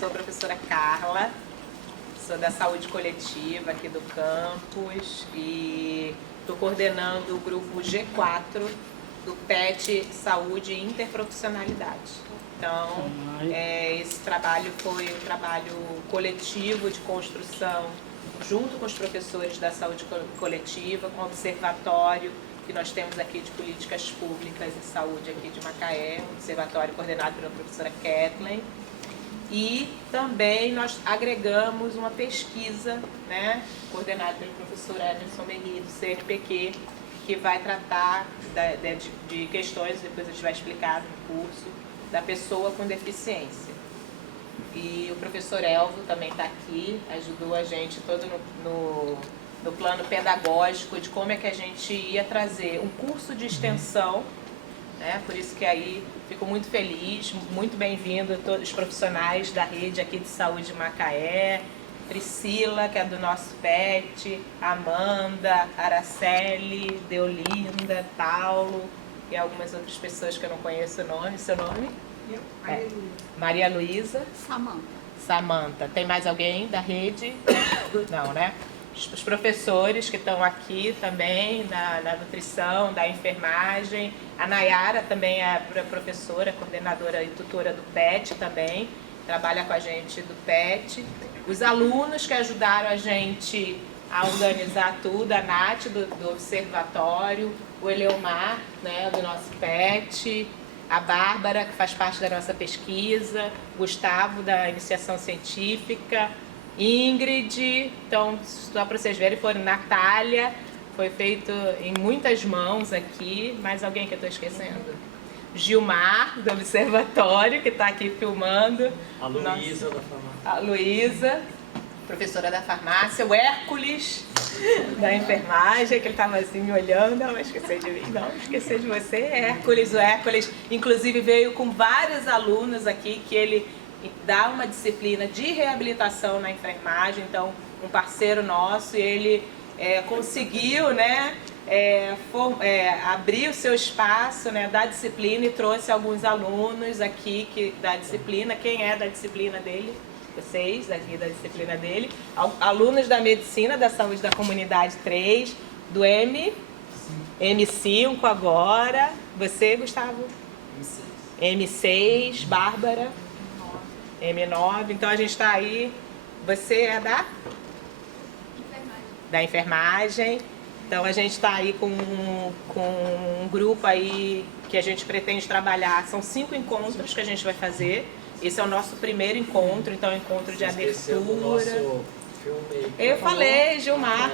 sou a professora Carla, sou da saúde coletiva aqui do campus e estou coordenando o grupo G4 do PET Saúde e Interprofissionalidade. Então, esse trabalho foi um trabalho coletivo de construção junto com os professores da saúde coletiva, com o observatório que nós temos aqui de políticas públicas em saúde aqui de Macaé, um observatório coordenado pela professora Kathleen. E também nós agregamos uma pesquisa, né, coordenada pelo professor Emerson Merri, do CNPq, que vai tratar de questões, depois a gente vai explicar no curso, da pessoa com deficiência. E o professor Elvo também está aqui, ajudou a gente todo no plano pedagógico de como é que a gente ia trazer um curso de extensão, né? Por isso que aí fico muito feliz, muito bem-vindo a todos os profissionais da rede aqui de saúde de Macaé, Priscila, que é do nosso PET, Amanda, Araceli, Deolinda, Paulo e algumas outras pessoas que eu não conheço o nome. Seu nome? Eu, Maria Luísa. Samanta. Tem mais alguém da rede? Não, né? Os professores que estão aqui também, da nutrição, da enfermagem. A Nayara também é professora, coordenadora e tutora do PET também, trabalha com a gente do PET. Os alunos que ajudaram a gente a organizar tudo, a Nath do Observatório, o Eleomar, né, do nosso PET, a Bárbara, que faz parte da nossa pesquisa, Gustavo, da Iniciação Científica, Ingrid, então, só para vocês verem, foram Natália, foi feito em muitas mãos aqui, mais alguém que eu estou esquecendo? Gilmar, do Observatório, que está aqui filmando. A Luísa, da farmácia. A Luísa, professora da farmácia. O Hércules, da enfermagem, que ele estava assim me olhando. Não, vai esquecer de mim, não, esquecer de você. Hércules, o Hércules, inclusive, veio com vários alunos aqui, que ele dá uma disciplina de reabilitação na enfermagem. Então, um parceiro nosso, e ele conseguiu, né, abrir o seu espaço, né, da disciplina, e trouxe alguns alunos aqui da disciplina. Quem é da disciplina dele? Vocês, aqui da disciplina dele. Alunos da medicina, da saúde da comunidade 3, do M5 agora. Você, Gustavo? M6, Bárbara? M9. Então a gente está aí. Você é da enfermagem. Então a gente está aí com um grupo aí que a gente pretende trabalhar. São 5 encontros que a gente vai fazer. Esse é o nosso primeiro encontro, então é um encontro de abertura. Nosso filme. Eu falei, Gilmar.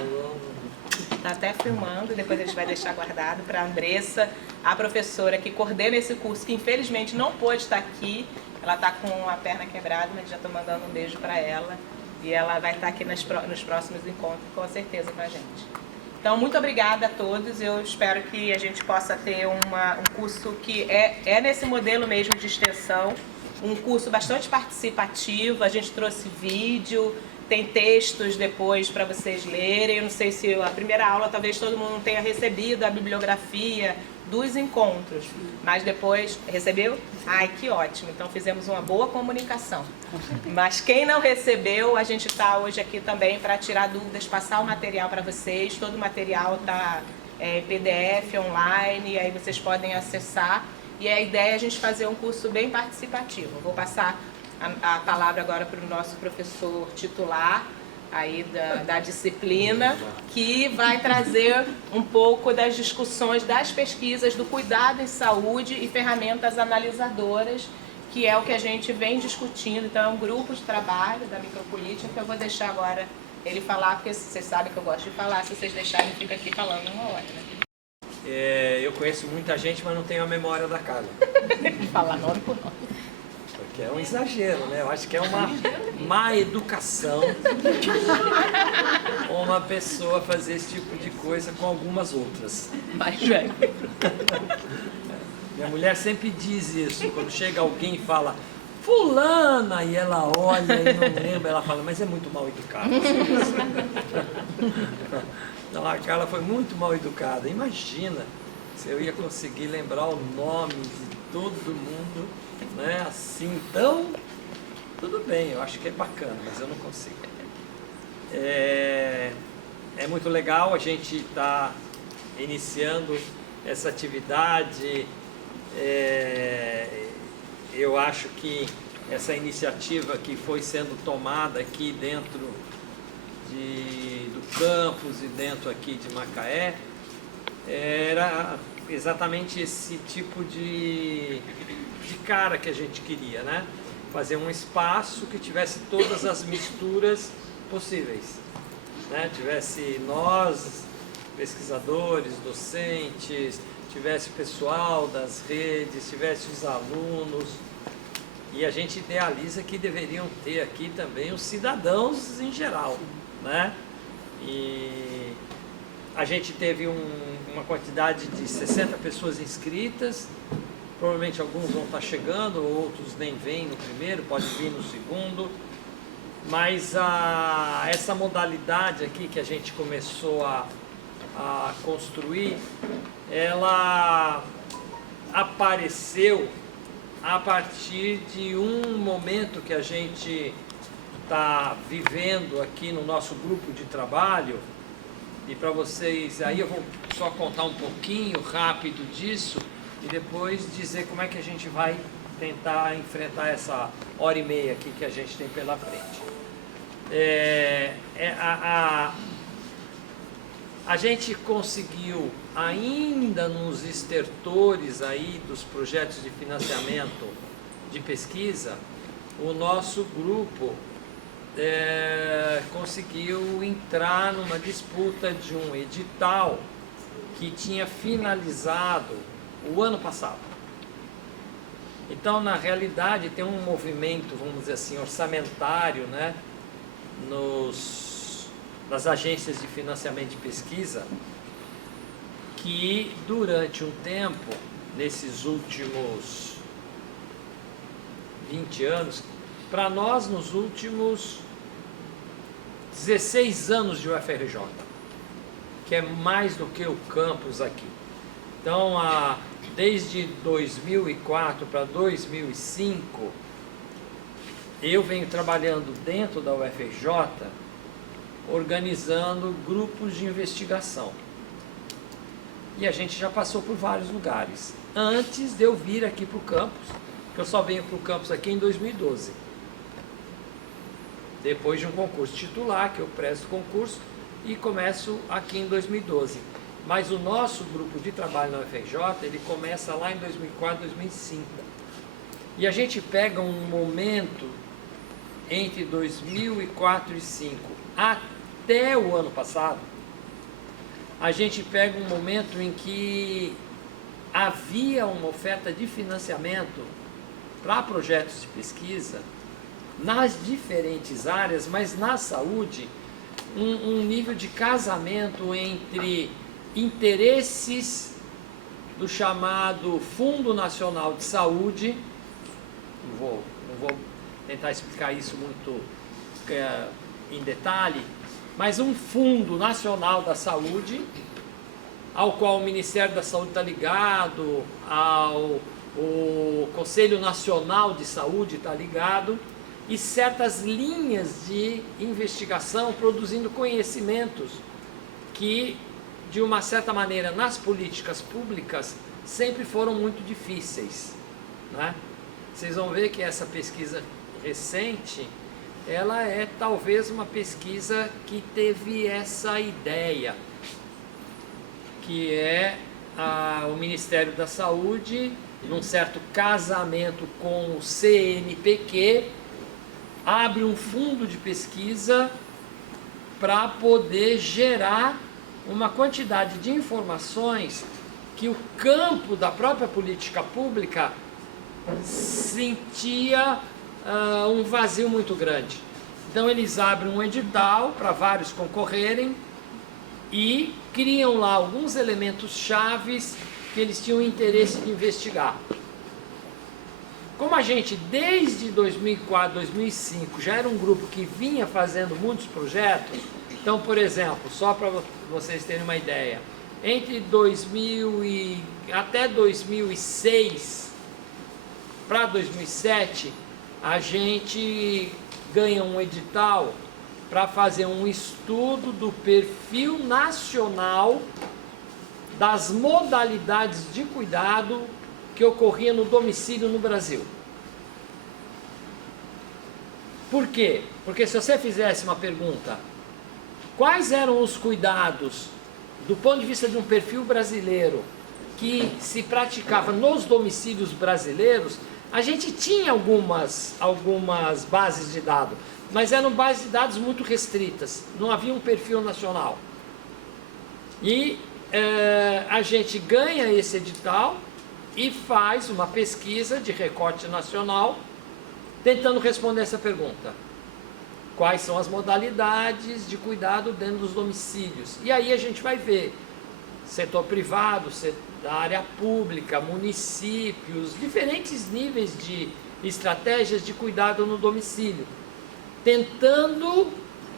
Está até filmando, depois a gente vai deixar guardado para a Andressa, a professora que coordena esse curso, que infelizmente não pôde estar aqui. Ela está com a perna quebrada, mas já estou mandando um beijo para ela. E ela vai estar aqui nos próximos encontros, com certeza, com a gente. Então, muito obrigada a todos. Eu espero que a gente possa ter um curso que é nesse modelo mesmo de extensão. Um curso bastante participativo. A gente trouxe vídeo, tem textos depois para vocês lerem. Eu não sei se a primeira aula talvez todo mundo não tenha recebido a bibliografia dos encontros, mas depois recebeu? Ai, que ótimo! Então fizemos uma boa comunicação. Mas quem não recebeu, a gente está hoje aqui também para tirar dúvidas, passar o material para vocês. Todo o material está em PDF online, e aí vocês podem acessar. E a ideia é a gente fazer um curso bem participativo. Vou passar a palavra agora para o nosso professor titular aí da disciplina, que vai trazer um pouco das discussões, das pesquisas, do cuidado em saúde e ferramentas analisadoras, que é o que a gente vem discutindo. Então é um grupo de trabalho da micropolítica que eu vou deixar agora ele falar, porque vocês sabem que eu gosto de falar, se vocês deixarem, fica aqui falando uma hora, né? Eu conheço muita gente, mas não tenho a memória da Carla. Falar nome por nome. Porque é um exagero, né? Eu acho que é uma má educação uma pessoa fazer esse tipo de coisa com algumas outras. Mas, velho. Minha mulher sempre diz isso, quando chega alguém e fala fulana, e ela olha e não lembra, ela fala, mas é muito mal educada. Não, a Carla foi muito mal educada. Imagina se eu ia conseguir lembrar o nome de todo mundo, né? Assim, tão Tudo bem, eu acho que é bacana, mas eu não consigo. É muito legal a gente estar iniciando essa atividade. Eu acho que essa iniciativa que foi sendo tomada aqui dentro do campus e dentro aqui de Macaé era exatamente esse tipo de cara que a gente queria, né? Fazer um espaço que tivesse todas as misturas possíveis, né? Tivesse nós, pesquisadores, docentes, tivesse o pessoal das redes, tivesse os alunos, e a gente idealiza que deveriam ter aqui também os cidadãos em geral, né? E a gente teve uma quantidade de 60 pessoas inscritas, provavelmente alguns vão estar chegando, outros nem vêm no primeiro, pode vir no segundo, mas essa modalidade aqui que a gente começou a construir, ela apareceu a partir de um momento que a gente está vivendo aqui no nosso grupo de trabalho. E para vocês, aí eu vou só contar um pouquinho rápido disso e depois dizer como é que a gente vai tentar enfrentar essa hora e meia aqui que a gente tem pela frente. A gente conseguiu, ainda nos estertores aí dos projetos de financiamento de pesquisa, o nosso grupo conseguiu entrar numa disputa de um edital que tinha finalizado o ano passado. Então, na realidade, tem um movimento, vamos dizer assim, orçamentário, né, nas agências de financiamento de pesquisa, que durante um tempo, nesses últimos 20 anos, para nós nos últimos 16 anos de UFRJ, que é mais do que o campus aqui. Então, desde 2004 para 2005, eu venho trabalhando dentro da UFRJ, organizando grupos de investigação. E a gente já passou por vários lugares. Antes de eu vir aqui para o campus, que eu só venho para o campus aqui em 2012. Depois de um concurso titular, que eu presto concurso, e começo aqui em 2012. Mas o nosso grupo de trabalho na UFRJ, ele começa lá em 2004, 2005. E a gente pega um momento entre 2004 e 2005 até o ano passado, a gente pega um momento em que havia uma oferta de financiamento para projetos de pesquisa nas diferentes áreas, mas na saúde, um nível de casamento entre interesses do chamado Fundo Nacional de Saúde, não vou tentar explicar isso muito em detalhe, mas um Fundo Nacional da Saúde, ao qual o Ministério da Saúde está ligado, o Conselho Nacional de Saúde está ligado, e certas linhas de investigação produzindo conhecimentos que, de uma certa maneira, nas políticas públicas, sempre foram muito difíceis, né? Vocês vão ver que essa pesquisa recente, ela é talvez uma pesquisa que teve essa ideia, que é o Ministério da Saúde, num certo casamento com o CNPq, abre um fundo de pesquisa para poder gerar uma quantidade de informações que o campo da própria política pública sentia um vazio muito grande. Então eles abrem um edital para vários concorrerem e criam lá alguns elementos chaves que eles tinham interesse de investigar. Como a gente, desde 2004, 2005, já era um grupo que vinha fazendo muitos projetos, então, por exemplo, só para vocês terem uma ideia, entre 2000 até 2006 para 2007, a gente ganha um edital para fazer um estudo do perfil nacional das modalidades de cuidado que ocorria no domicílio no Brasil. Por quê? Porque se você fizesse uma pergunta, quais eram os cuidados do ponto de vista de um perfil brasileiro que se praticava nos domicílios brasileiros, a gente tinha algumas bases de dados, mas eram bases de dados muito restritas, não havia um perfil nacional. E a gente ganha esse edital e faz uma pesquisa de recorte nacional tentando responder essa pergunta. Quais são as modalidades de cuidado dentro dos domicílios? E aí a gente vai ver setor privado, da área pública, municípios, diferentes níveis de estratégias de cuidado no domicílio, tentando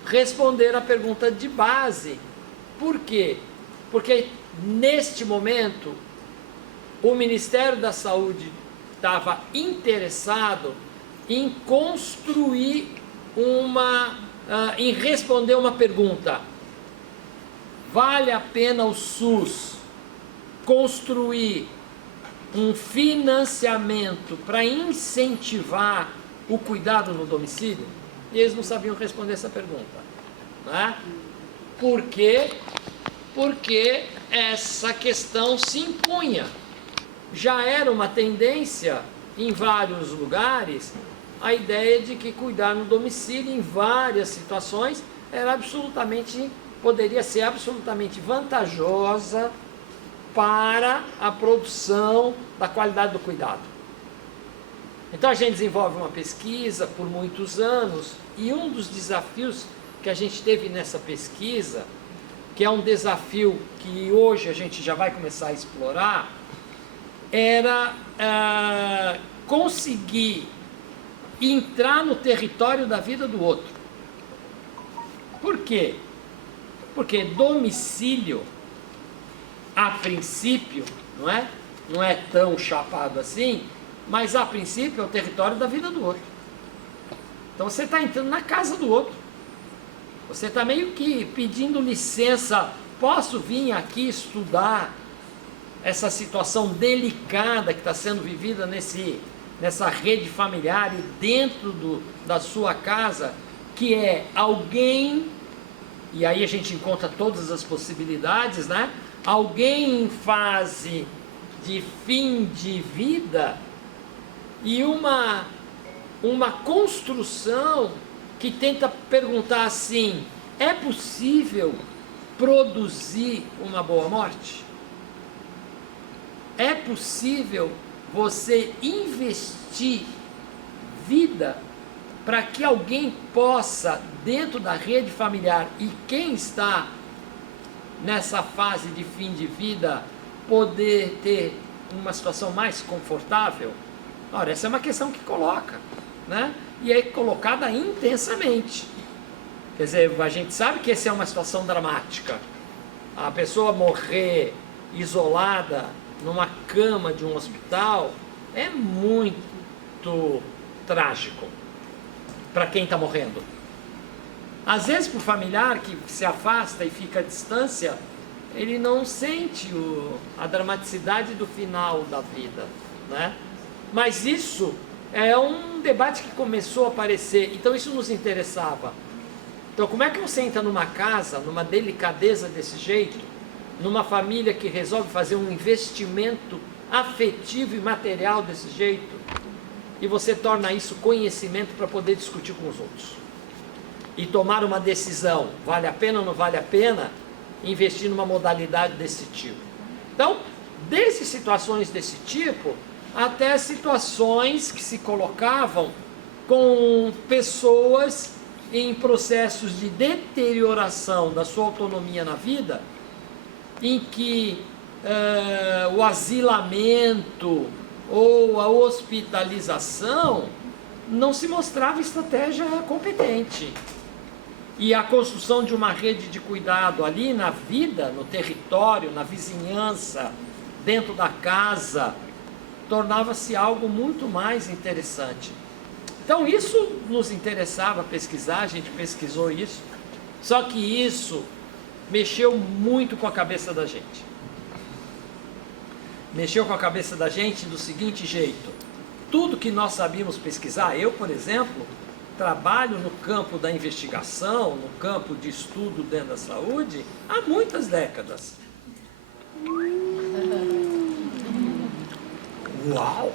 responder a pergunta de base. Por quê? Porque neste momento o Ministério da Saúde estava interessado em construir em responder uma pergunta: vale a pena o SUS construir um financiamento para incentivar o cuidado no domicílio? E eles não sabiam responder essa pergunta, né? Por quê? Porque essa questão se impunha. Já era uma tendência em vários lugares a ideia de que cuidar no domicílio em várias situações poderia ser absolutamente vantajosa para a produção da qualidade do cuidado. Então a gente desenvolve uma pesquisa por muitos anos, e um dos desafios que a gente teve nessa pesquisa, que é um desafio que hoje a gente já vai começar a explorar, era conseguir entrar no território da vida do outro. Por quê? Porque domicílio, a princípio, não é tão chapado assim, mas a princípio é o território da vida do outro. Então você está entrando na casa do outro. Você está meio que pedindo licença: posso vir aqui estudar essa situação delicada que está sendo vivida nessa rede familiar e dentro da sua casa, que é alguém, e aí a gente encontra todas as possibilidades, né? Alguém em fase de fim de vida, e uma construção que tenta perguntar assim: é possível produzir uma boa morte? É possível você investir vida para que alguém possa, dentro da rede familiar, e quem está nessa fase de fim de vida, poder ter uma situação mais confortável? Ora, essa é uma questão que coloca, né? E é colocada intensamente. Quer dizer, a gente sabe que essa é uma situação dramática. A pessoa morrer isolada numa cama de um hospital é muito trágico para quem está morrendo. Às vezes, para o familiar que se afasta e fica à distância, ele não sente a dramaticidade do final da vida, né? Mas isso é um debate que começou a aparecer, então isso nos interessava. Então, como é que você entra numa casa, numa delicadeza desse jeito, numa família que resolve fazer um investimento afetivo e material desse jeito, e você torna isso conhecimento para poder discutir com os outros e tomar uma decisão: vale a pena ou não vale a pena investir numa modalidade desse tipo? Então, desde situações desse tipo até situações que se colocavam com pessoas em processos de deterioração da sua autonomia na vida, em que o asilamento ou a hospitalização não se mostrava estratégia competente. E a construção de uma rede de cuidado ali na vida, no território, na vizinhança, dentro da casa, tornava-se algo muito mais interessante. Então isso nos interessava pesquisar, a gente pesquisou isso, só que isso mexeu muito com a cabeça da gente. Mexeu com a cabeça da gente do seguinte jeito: tudo que nós sabíamos pesquisar, eu, por exemplo, trabalho no campo da investigação, no campo de estudo dentro da saúde, há muitas décadas. Uau!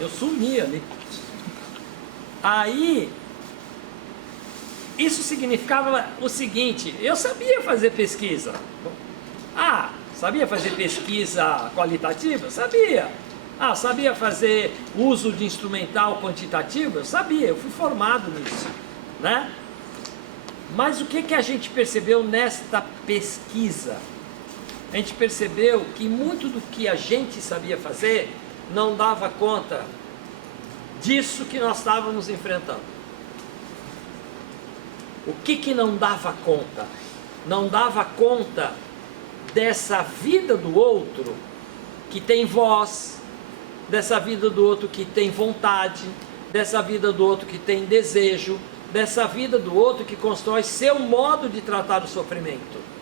Eu sumi ali. Aí, isso significava o seguinte: eu sabia fazer pesquisa. Sabia fazer pesquisa qualitativa? Sabia. Sabia fazer uso de instrumental quantitativo? Eu sabia, eu fui formado nisso, né? Mas o que a gente percebeu nesta pesquisa? A gente percebeu que muito do que a gente sabia fazer não dava conta disso que nós estávamos enfrentando. O que não dava conta? Não dava conta dessa vida do outro que tem voz, dessa vida do outro que tem vontade, dessa vida do outro que tem desejo, dessa vida do outro que constrói seu modo de tratar o sofrimento,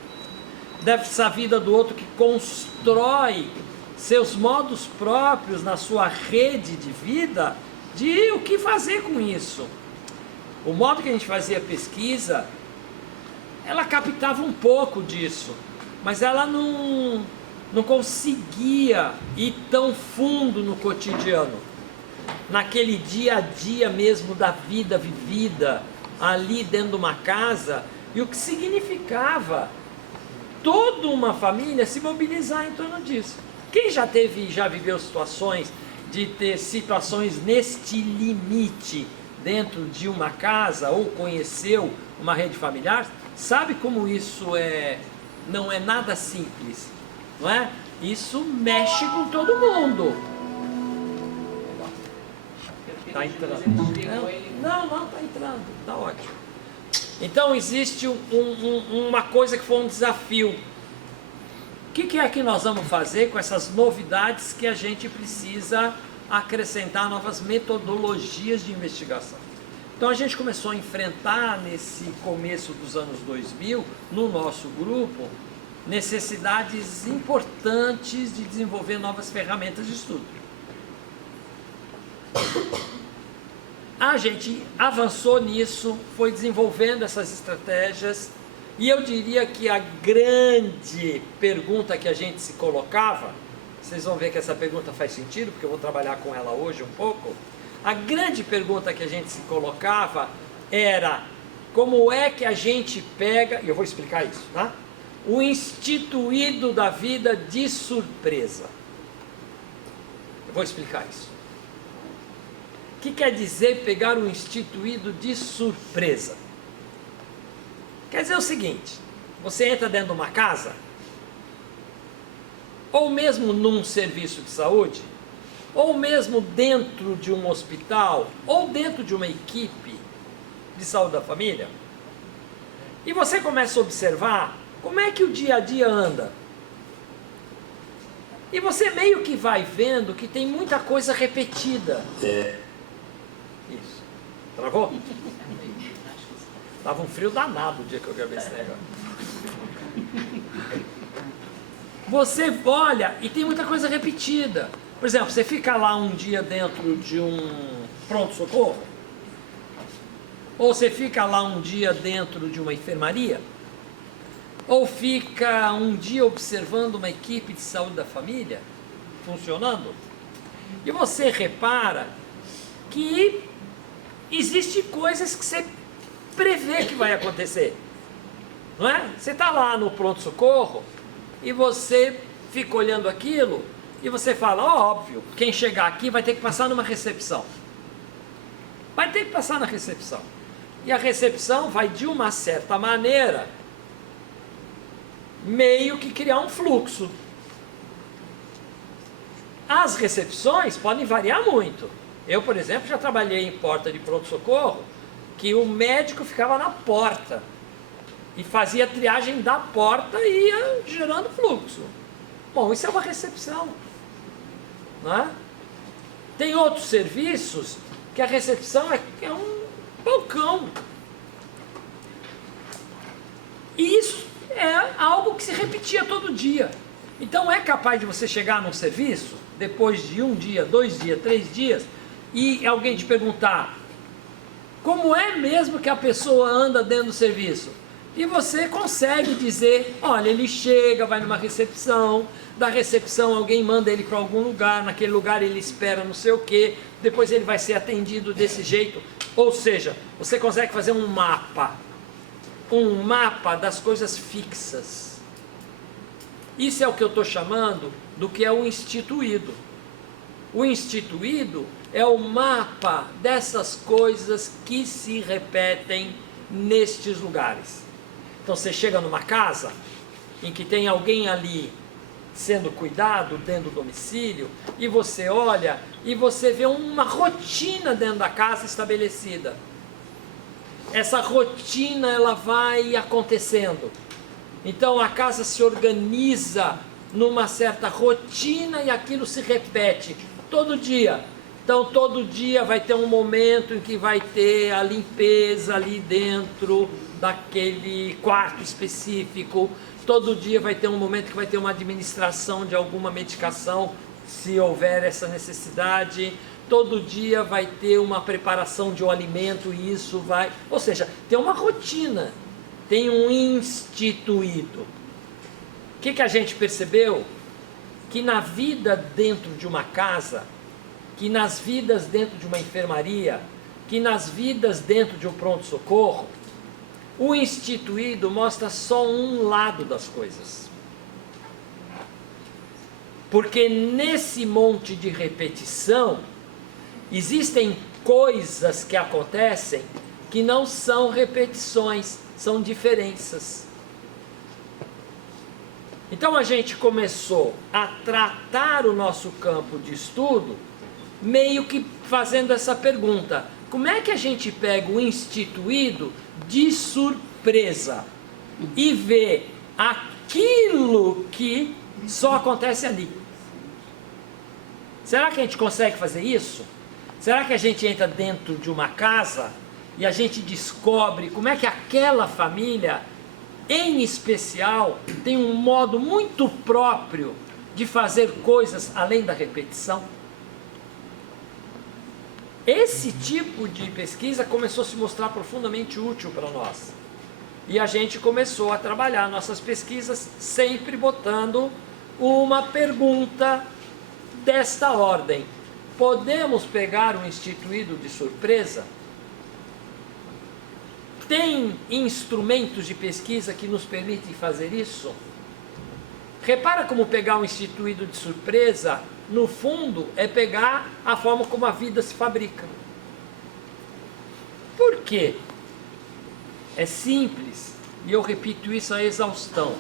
dessa vida do outro que constrói seus modos próprios na sua rede de vida, de o que fazer com isso. O modo que a gente fazia pesquisa, ela captava um pouco disso, mas ela não conseguia ir tão fundo no cotidiano, naquele dia a dia mesmo da vida vivida, ali dentro de uma casa, e o que significava toda uma família se mobilizar em torno disso. Quem já viveu situações de ter situações neste limite dentro de uma casa, ou conheceu uma rede familiar, sabe como isso não é nada simples, não é? Isso mexe com todo mundo. Está entrando. Não, está entrando, está ótimo. Então existe uma coisa que foi um desafio. O que é que nós vamos fazer com essas novidades que a gente precisa acrescentar, novas metodologias de investigação? Então a gente começou a enfrentar nesse começo dos anos 2000, no nosso grupo, necessidades importantes de desenvolver novas ferramentas de estudo. A gente avançou nisso, foi desenvolvendo essas estratégias, e eu diria que a grande pergunta que a gente se colocava, vocês vão ver que essa pergunta faz sentido, porque eu vou trabalhar com ela hoje um pouco. A grande pergunta que a gente se colocava era: como é que a gente pega, e eu vou explicar isso, tá? O instituído da vida de surpresa. Eu vou explicar isso. O que quer dizer pegar o instituído de surpresa? Quer dizer o seguinte: você entra dentro de uma casa, ou mesmo num serviço de saúde, ou mesmo dentro de um hospital, ou dentro de uma equipe de saúde da família, e você começa a observar como é que o dia a dia anda. E você meio que vai vendo que tem muita coisa repetida. Isso. Travou? Tava um frio danado o dia que eu gravei esse negócio. Você olha e tem muita coisa repetida. Por exemplo, você fica lá um dia dentro de um pronto-socorro, ou você fica lá um dia dentro de uma enfermaria, ou fica um dia observando uma equipe de saúde da família funcionando, e você repara que existem coisas que você prevê que vai acontecer, não é? Você está lá no pronto-socorro e você fica olhando aquilo e você fala: óbvio, quem chegar aqui vai ter que passar numa recepção. Vai ter que passar na recepção. E a recepção vai, de uma certa maneira, meio que criar um fluxo. As recepções podem variar muito. Eu, por exemplo, já trabalhei em porta de pronto-socorro, que o médico ficava na porta e fazia a triagem da porta e ia gerando fluxo. Bom, isso é uma recepção. não é? Tem outros serviços que a recepção é um balcão. E isso é algo que se repetia todo dia. Então é capaz de você chegar num serviço, depois de 1 dia, 2 dias, 3 dias, e alguém te perguntar como é mesmo que a pessoa anda dentro do serviço. E você consegue dizer, olha, ele chega, vai numa recepção, da recepção alguém manda ele para algum lugar, naquele lugar ele espera não sei o quê, depois ele vai ser atendido desse jeito. Ou seja, você consegue fazer um mapa das coisas fixas. Isso é o que eu estou chamando do que é o instituído. O instituído é o mapa dessas coisas que se repetem nestes lugares. Então você chega numa casa em que tem alguém ali sendo cuidado dentro do domicílio, e você olha e você vê uma rotina dentro da casa estabelecida. Essa rotina ela vai acontecendo. Então a casa se organiza numa certa rotina e aquilo se repete todo dia. Então todo dia vai ter um momento em que vai ter a limpeza ali dentro daquele quarto específico. Todo dia vai ter um momento que vai ter uma administração de alguma medicação, se houver essa necessidade. Todo dia vai ter uma preparação de um alimento e isso vai... Ou seja, tem uma rotina, tem um instituído. O que a gente percebeu? Que na vida dentro de uma casa, que nas vidas dentro de uma enfermaria, que nas vidas dentro de um pronto-socorro, o instituído mostra só um lado das coisas. Porque nesse monte de repetição, existem coisas que acontecem que não são repetições, são diferenças. Então a gente começou a tratar o nosso campo de estudo meio que fazendo essa pergunta: como é que a gente pega o instituído de surpresa e vê aquilo que só acontece ali? Será que a gente consegue fazer isso? Será que a gente entra dentro de uma casa e a gente descobre como é que aquela família, em especial, tem um modo muito próprio de fazer coisas além da repetição? Esse tipo de pesquisa começou a se mostrar profundamente útil para nós. E a gente começou a trabalhar nossas pesquisas sempre botando uma pergunta desta ordem: podemos pegar um instituído de surpresa? Tem instrumentos de pesquisa que nos permitem fazer isso? Repara como pegar um instituído de surpresa, no fundo, é pegar a forma como a vida se fabrica. Por quê? É simples, e eu repito isso a exaustão,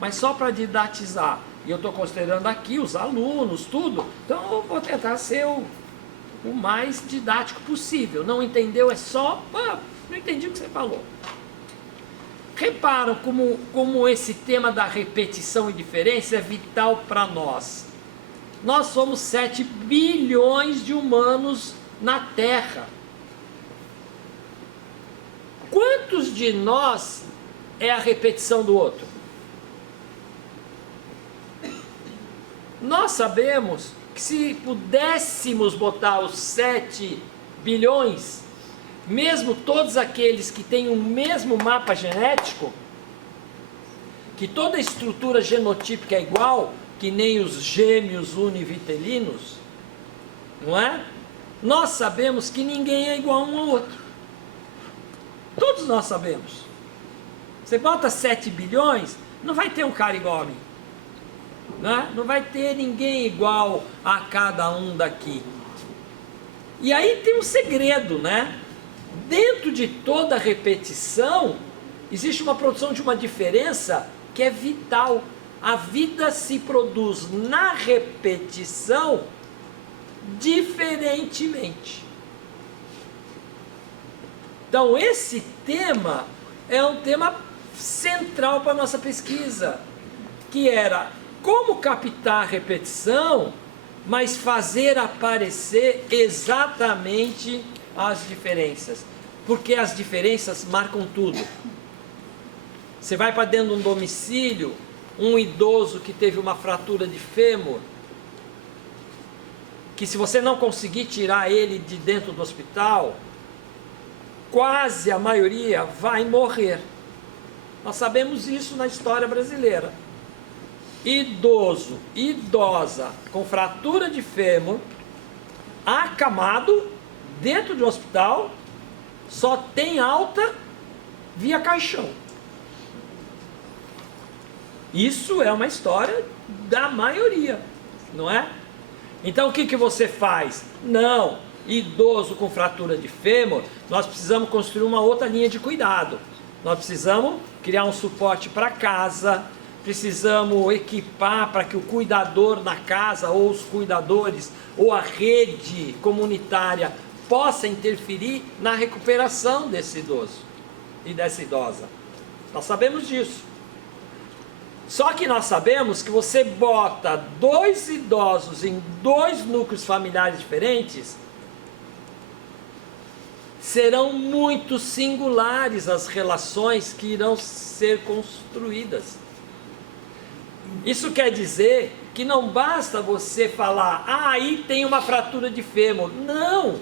mas só para didatizar. E eu estou considerando aqui os alunos, tudo, então eu vou tentar ser o mais didático possível. Não entendeu? É só... não entendi o que você falou. Reparam como esse tema da repetição e diferença é vital para nós. Nós somos 7 bilhões de humanos na Terra. Quantos de nós é a repetição do outro? Nós sabemos que se pudéssemos botar os 7 bilhões, mesmo todos aqueles que têm o mesmo mapa genético, que toda a estrutura genotípica é igual, que nem os gêmeos univitelinos, não é? Nós sabemos que ninguém é igual um ao outro. Todos nós sabemos. Você bota 7 bilhões, não vai ter um cara igual a mim. Não vai ter ninguém igual a cada um daqui. E aí tem um segredo, né? Dentro de toda repetição, existe uma produção de uma diferença que é vital. A vida se produz na repetição diferentemente. Então esse tema é um tema central para a nossa pesquisa, que era como captar a repetição mas fazer aparecer exatamente as diferenças, porque as diferenças marcam tudo. Você vai para dentro de um domicílio, um idoso que teve uma fratura de fêmur, que se você não conseguir tirar ele de dentro do hospital, quase a maioria vai morrer. Nós sabemos isso na história brasileira. Idoso, idosa com fratura de fêmur, acamado, dentro do hospital, só tem alta via caixão. Isso é uma história da maioria, não é? Então o que você faz? Não, idoso com fratura de fêmur, nós precisamos construir uma outra linha de cuidado. Nós precisamos criar um suporte para casa, precisamos equipar para que o cuidador na casa, ou os cuidadores, ou a rede comunitária possa interferir na recuperação desse idoso e dessa idosa. Nós sabemos disso. Só que nós sabemos que você bota 2 idosos em 2 núcleos familiares diferentes, serão muito singulares as relações que irão ser construídas. Isso quer dizer que não basta você falar, aí tem uma fratura de fêmur. Não!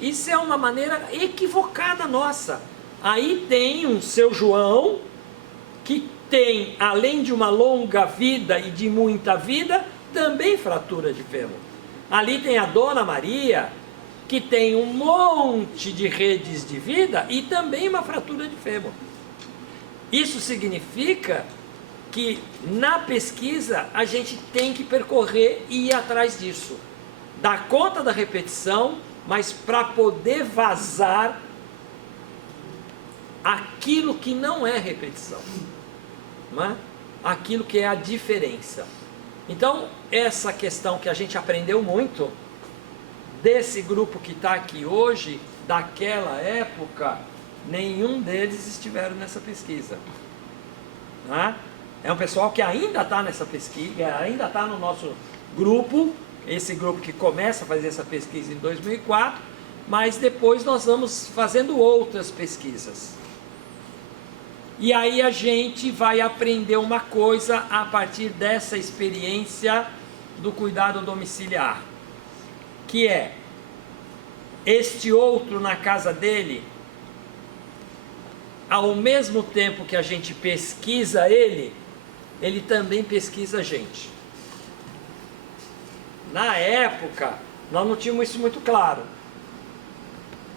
Isso é uma maneira equivocada nossa. Aí tem um seu João, que tem, além de uma longa vida e de muita vida, também fratura de fêmur. Ali tem a Dona Maria, que tem um monte de redes de vida e também uma fratura de fêmur. Isso significa que na pesquisa a gente tem que percorrer e ir atrás disso. Dar conta da repetição, mas para poder vazar aquilo que não é repetição. Não é? Aquilo que é a diferença. Então, essa questão que a gente aprendeu muito, desse grupo que está aqui hoje, daquela época, nenhum deles estiveram nessa pesquisa. Não é? É um pessoal que ainda está nessa pesquisa, ainda está no nosso grupo, esse grupo que começa a fazer essa pesquisa em 2004, mas depois nós vamos fazendo outras pesquisas. E aí a gente vai aprender uma coisa a partir dessa experiência do cuidado domiciliar, que é, este outro na casa dele, ao mesmo tempo que a gente pesquisa ele também pesquisa a gente. Na época, nós não tínhamos isso muito claro.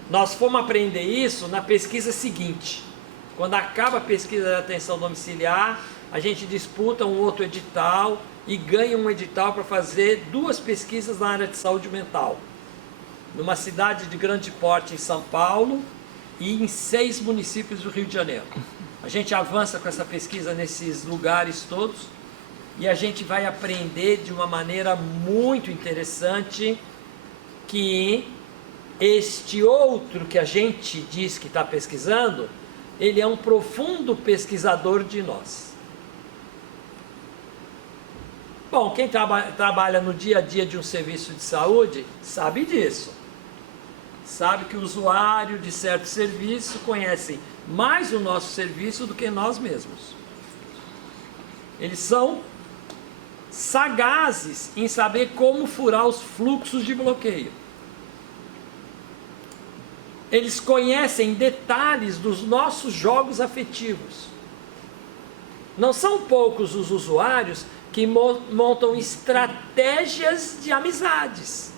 Nós fomos aprender isso na pesquisa seguinte. Quando acaba a pesquisa de atenção domiciliar, a gente disputa um outro edital e ganha um edital para fazer 2 pesquisas na área de saúde mental. Numa cidade de grande porte em São Paulo e em 6 municípios do Rio de Janeiro. A gente avança com essa pesquisa nesses lugares todos e a gente vai aprender de uma maneira muito interessante que este outro que a gente diz que está pesquisando, ele é um profundo pesquisador de nós. Bom, quem trabalha no dia a dia de um serviço de saúde sabe disso. Sabe que o usuário de certo serviço conhece mais o nosso serviço do que nós mesmos. Eles são sagazes em saber como furar os fluxos de bloqueio. Eles conhecem detalhes dos nossos jogos afetivos. Não são poucos os usuários que montam estratégias de amizades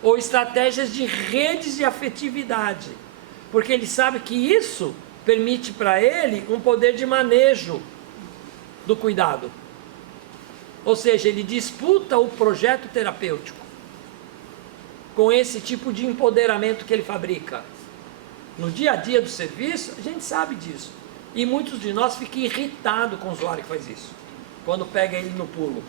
ou estratégias de redes de afetividade, porque ele sabe que isso permite para ele um poder de manejo do cuidado. Ou seja, ele disputa o projeto terapêutico com esse tipo de empoderamento que ele fabrica. No dia a dia do serviço, a gente sabe disso. E muitos de nós ficam irritados com o usuário que faz isso, quando pega ele no pulo.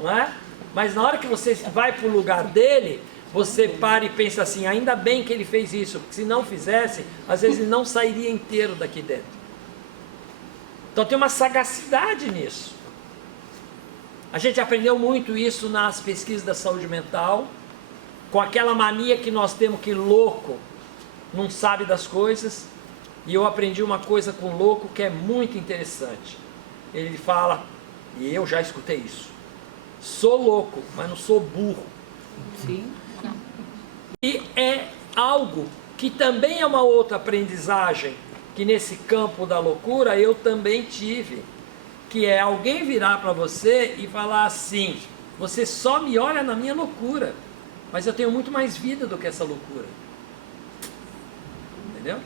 Não é? Mas na hora que você vai para o lugar dele, você para e pensa assim, ainda bem que ele fez isso, porque se não fizesse, às vezes ele não sairia inteiro daqui dentro. Então tem uma sagacidade nisso. A gente aprendeu muito isso nas pesquisas da saúde mental, com aquela mania que nós temos que louco não sabe das coisas. E eu aprendi uma coisa com o louco que é muito interessante. Ele fala, e eu já escutei isso: sou louco, mas não sou burro. Sim. E é algo que também é uma outra aprendizagem, que nesse campo da loucura eu também tive, que é alguém virar para você e falar assim: você só me olha na minha loucura, mas eu tenho muito mais vida do que essa loucura. Entendeu?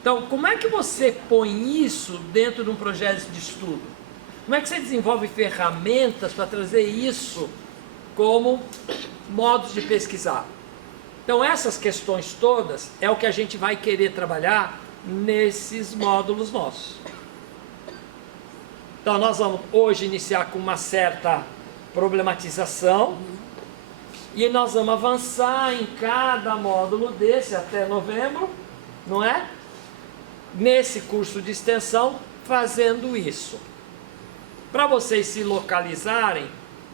Então, como é que você põe isso dentro de um projeto de estudo? Como é que você desenvolve ferramentas para trazer isso como modos de pesquisar? Então, essas questões todas é o que a gente vai querer trabalhar nesses módulos nossos. Então, nós vamos hoje iniciar com uma certa problematização e nós vamos avançar em cada módulo desse até novembro, não é? Nesse curso de extensão, fazendo isso. Para vocês se localizarem,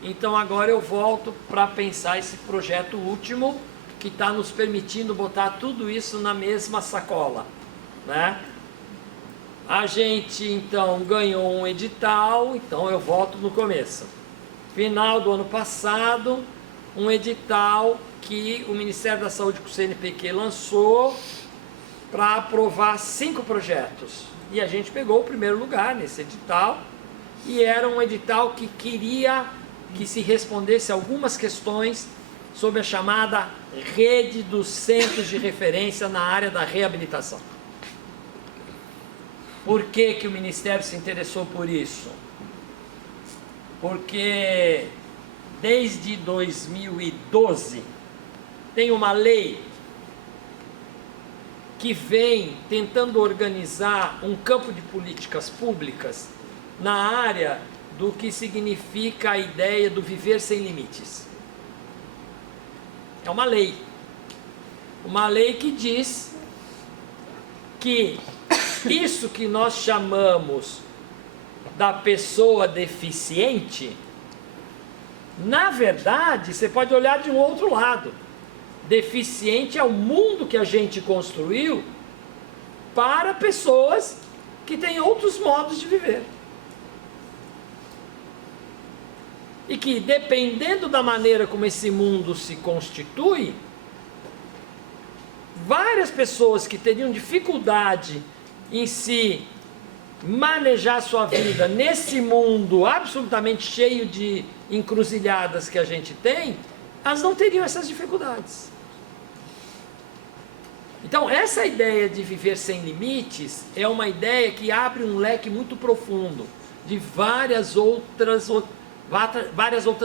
então agora eu volto para pensar esse projeto último, que está nos permitindo botar tudo isso na mesma sacola, né? A gente então ganhou um edital, então eu volto no começo. Final do ano passado, um edital que o Ministério da Saúde com o CNPq lançou para aprovar 5 projetos. E a gente pegou o primeiro lugar nesse edital, e era um edital que queria que se respondesse algumas questões sobre a chamada rede dos centros de referência na área da reabilitação. Por que que o Ministério se interessou por isso? Porque desde 2012 tem uma lei que vem tentando organizar um campo de políticas públicas na área do que significa a ideia do viver sem limites. É uma lei que diz que isso que nós chamamos da pessoa deficiente, na verdade, você pode olhar de um outro lado. Deficiente é o mundo que a gente construiu para pessoas que têm outros modos de viver. E que, dependendo da maneira como esse mundo se constitui, várias pessoas que teriam dificuldade em se manejar sua vida nesse mundo absolutamente cheio de encruzilhadas que a gente tem, elas não teriam essas dificuldades. Então, essa ideia de viver sem limites é uma ideia que abre um leque muito profundo de várias outras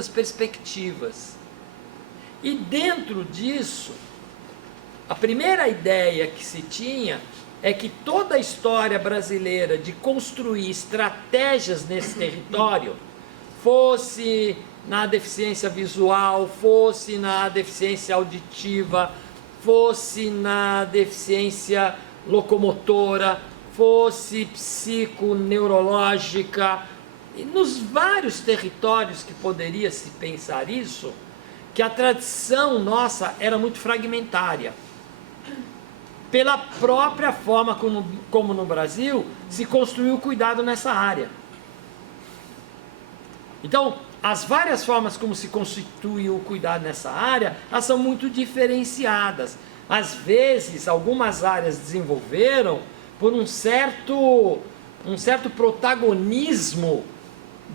perspectivas. E dentro disso, a primeira ideia que se tinha é que toda a história brasileira de construir estratégias nesse território, fosse na deficiência visual, fosse na deficiência auditiva, fosse na deficiência locomotora, fosse psiconeurológica, e nos vários territórios que poderia se pensar isso, que a tradição nossa era muito fragmentária, pela própria forma como no Brasil se construiu o cuidado nessa área. Então, as várias formas como se constituiu o cuidado nessa área, elas são muito diferenciadas. Às vezes, algumas áreas desenvolveram por um certo protagonismo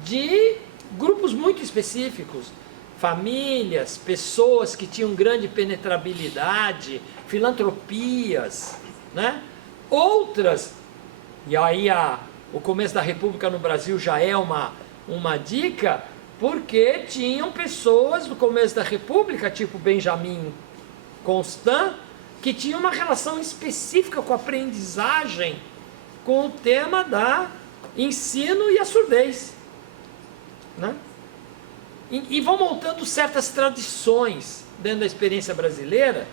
de grupos muito específicos, famílias, pessoas que tinham grande penetrabilidade, filantropias, né? Outras, e aí o começo da República no Brasil já é uma dica, porque tinham pessoas no começo da República, tipo Benjamin Constant, que tinham uma relação específica com a aprendizagem, com o tema da ensino e a surdez, né? E vão montando certas tradições dentro da experiência brasileira,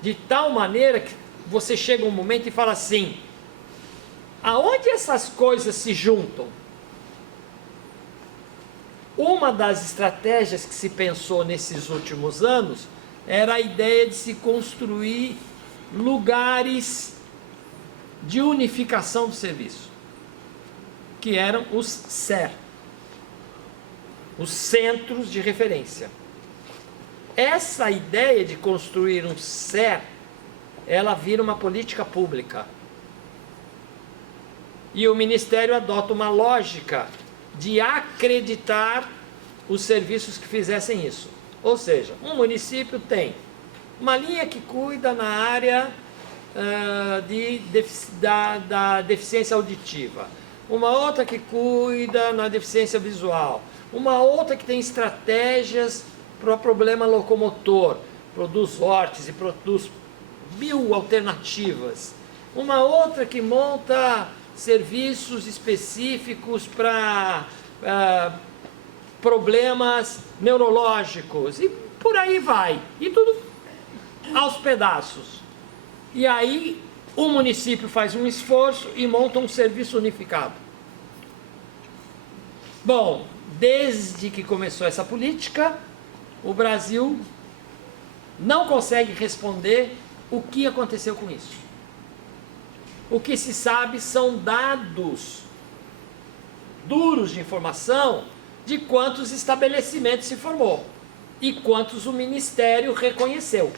de tal maneira que você chega um momento e fala assim: aonde essas coisas se juntam? Uma das estratégias que se pensou nesses últimos anos era a ideia de se construir lugares de unificação do serviço, que eram os CER, os Centros de Referência. Essa ideia de construir um CER, ela vira uma política pública. E o Ministério adota uma lógica de acreditar os serviços que fizessem isso. Ou seja, um município tem uma linha que cuida na área da deficiência auditiva, uma outra que cuida na deficiência visual, uma outra que tem estratégias para o problema locomotor, produz órtese, produz 1000 alternativas, uma outra que monta serviços específicos para problemas neurológicos, e por aí vai, e tudo aos pedaços. E aí o município faz um esforço e monta um serviço unificado. Bom, desde que começou essa política, o Brasil não consegue responder o que aconteceu com isso. O que se sabe são dados duros de informação de quantos estabelecimentos se formou e quantos o Ministério reconheceu.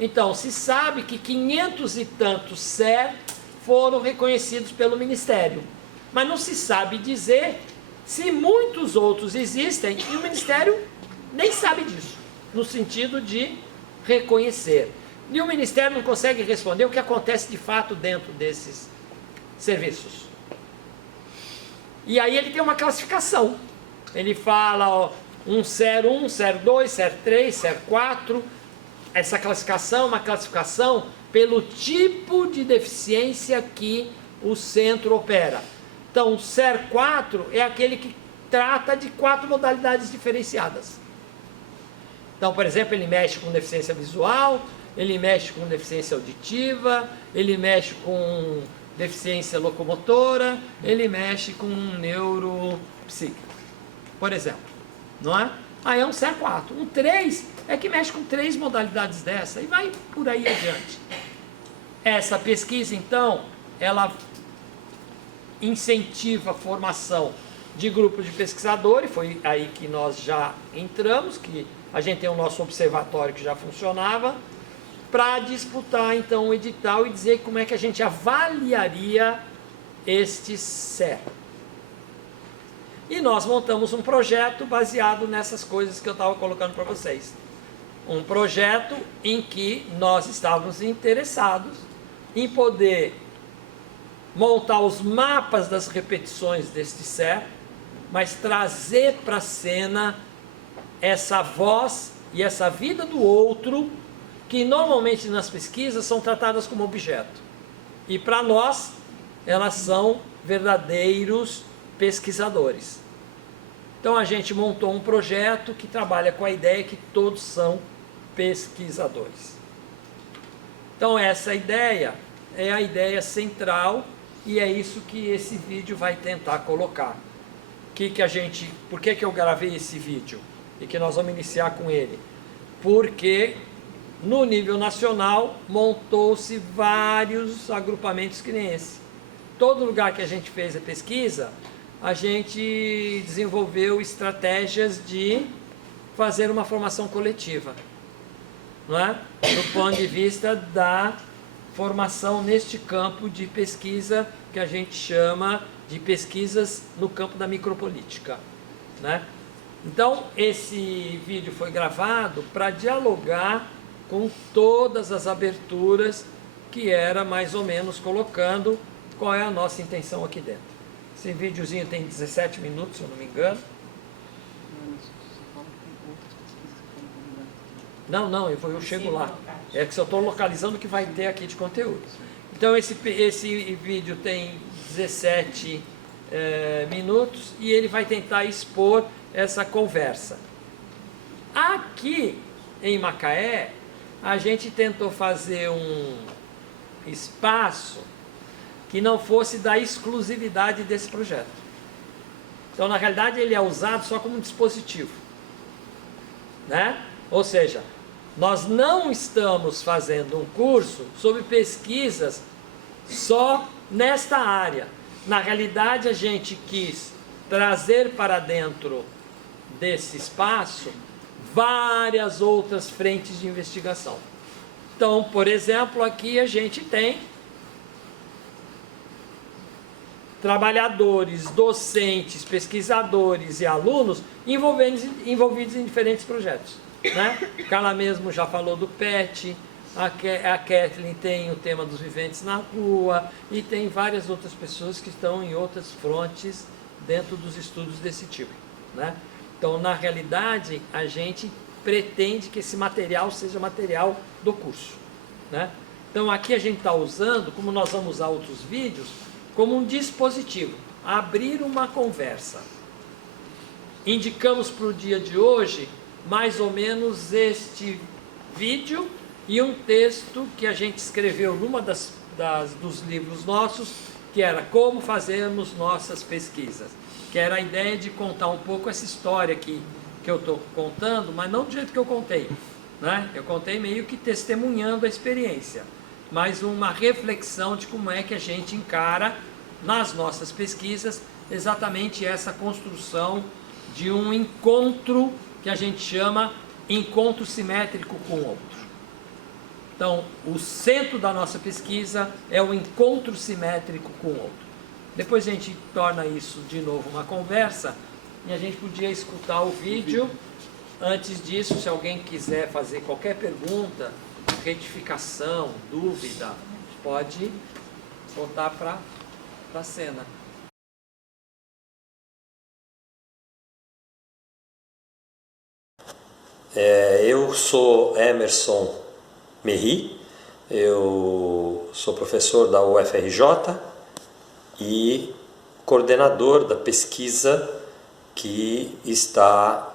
Então, se sabe que 500 e tantos CER foram reconhecidos pelo Ministério, mas não se sabe dizer se muitos outros existem e o Ministério nem sabe disso, no sentido de reconhecer. E o Ministério não consegue responder o que acontece de fato dentro desses serviços. E aí ele tem uma classificação. Ele fala, ó, um CER 1, CER 2, CER 3, CER 4. Essa classificação é uma classificação pelo tipo de deficiência que o centro opera. Então, o CER 4 é aquele que trata de 4 modalidades diferenciadas. Então, por exemplo, ele mexe com deficiência visual, ele mexe com deficiência auditiva, ele mexe com deficiência locomotora, ele mexe com neuropsíquico, por exemplo, não é? Aí é um CER 4. Um 3 é que mexe com 3 modalidades dessa e vai por aí adiante. Essa pesquisa, então, ela incentiva a formação de grupos de pesquisadores, foi aí que nós já entramos, que a gente tem o nosso observatório que já funcionava, para disputar então o edital e dizer como é que a gente avaliaria este CER. E nós montamos um projeto baseado nessas coisas que eu estava colocando para vocês. Um projeto em que nós estávamos interessados em poder montar os mapas das repetições deste CER, mas trazer para a cena essa voz e essa vida do outro, que normalmente nas pesquisas são tratadas como objeto. E para nós, elas são verdadeiros pesquisadores. Então a gente montou um projeto que trabalha com a ideia que todos são pesquisadores. Então essa ideia é a ideia central e é isso que esse vídeo vai tentar colocar. Por que eu gravei esse vídeo e que nós vamos iniciar com ele? Porque no nível nacional montou-se vários agrupamentos que nem esse. Todo lugar que a gente fez a pesquisa, a gente desenvolveu estratégias de fazer uma formação coletiva, não é? Do ponto de vista da formação neste campo de pesquisa que a gente chama de pesquisas no campo da micropolítica, né? Então, esse vídeo foi gravado para dialogar com todas as aberturas que era mais ou menos colocando qual é a nossa intenção aqui dentro. Esse videozinho tem 17 minutos, se eu não me engano. Não, eu chego lá. É que eu estou localizando o que vai ter aqui de conteúdo. Então esse vídeo tem 17 minutos e ele vai tentar expor essa conversa. Aqui em Macaé, a gente tentou fazer um espaço que não fosse da exclusividade desse projeto. Então, na realidade, ele é usado só como um dispositivo, né? Ou seja, nós não estamos fazendo um curso sobre pesquisas só nesta área. Na realidade, a gente quis trazer para dentro desse espaço várias outras frentes de investigação. Então, por exemplo, aqui a gente tem trabalhadores, docentes, pesquisadores e alunos envolvidos em diferentes projetos, né? Carla mesmo já falou do PET, a Kathleen tem o tema dos viventes na rua e tem várias outras pessoas que estão em outras frontes dentro dos estudos desse tipo, né? Então, na realidade, a gente pretende que esse material seja material do curso, né? Então, aqui a gente está usando, como nós vamos usar outros vídeos, como um dispositivo, abrir uma conversa. Indicamos para o dia de hoje, mais ou menos este vídeo e um texto que a gente escreveu numa dos livros nossos, que era Como Fazemos Nossas Pesquisas, que era a ideia de contar um pouco essa história que eu estou contando, mas não do jeito que eu contei, né? Eu contei meio que testemunhando a experiência, mas uma reflexão de como é que a gente encara nas nossas pesquisas exatamente essa construção de um encontro que a gente chama encontro simétrico com o outro. Então, o centro da nossa pesquisa é o encontro simétrico com o outro. Depois a gente torna isso de novo uma conversa e a gente podia escutar o vídeo. Antes disso, se alguém quiser fazer qualquer pergunta, retificação, dúvida, pode voltar para a cena. Eu sou Emerson Merri, eu sou professor da UFRJ e coordenador da pesquisa que está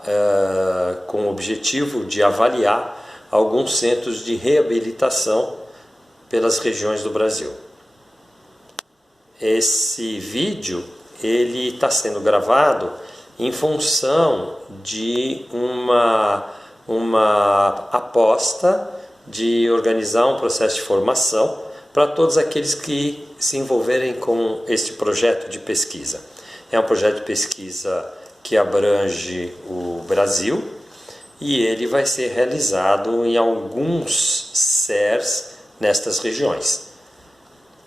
com o objetivo de avaliar alguns centros de reabilitação pelas regiões do Brasil. Esse vídeo ele está sendo gravado em função de uma aposta de organizar um processo de formação para todos aqueles que se envolverem com este projeto de pesquisa. É um projeto de pesquisa que abrange o Brasil e ele vai ser realizado em alguns CERs nestas regiões.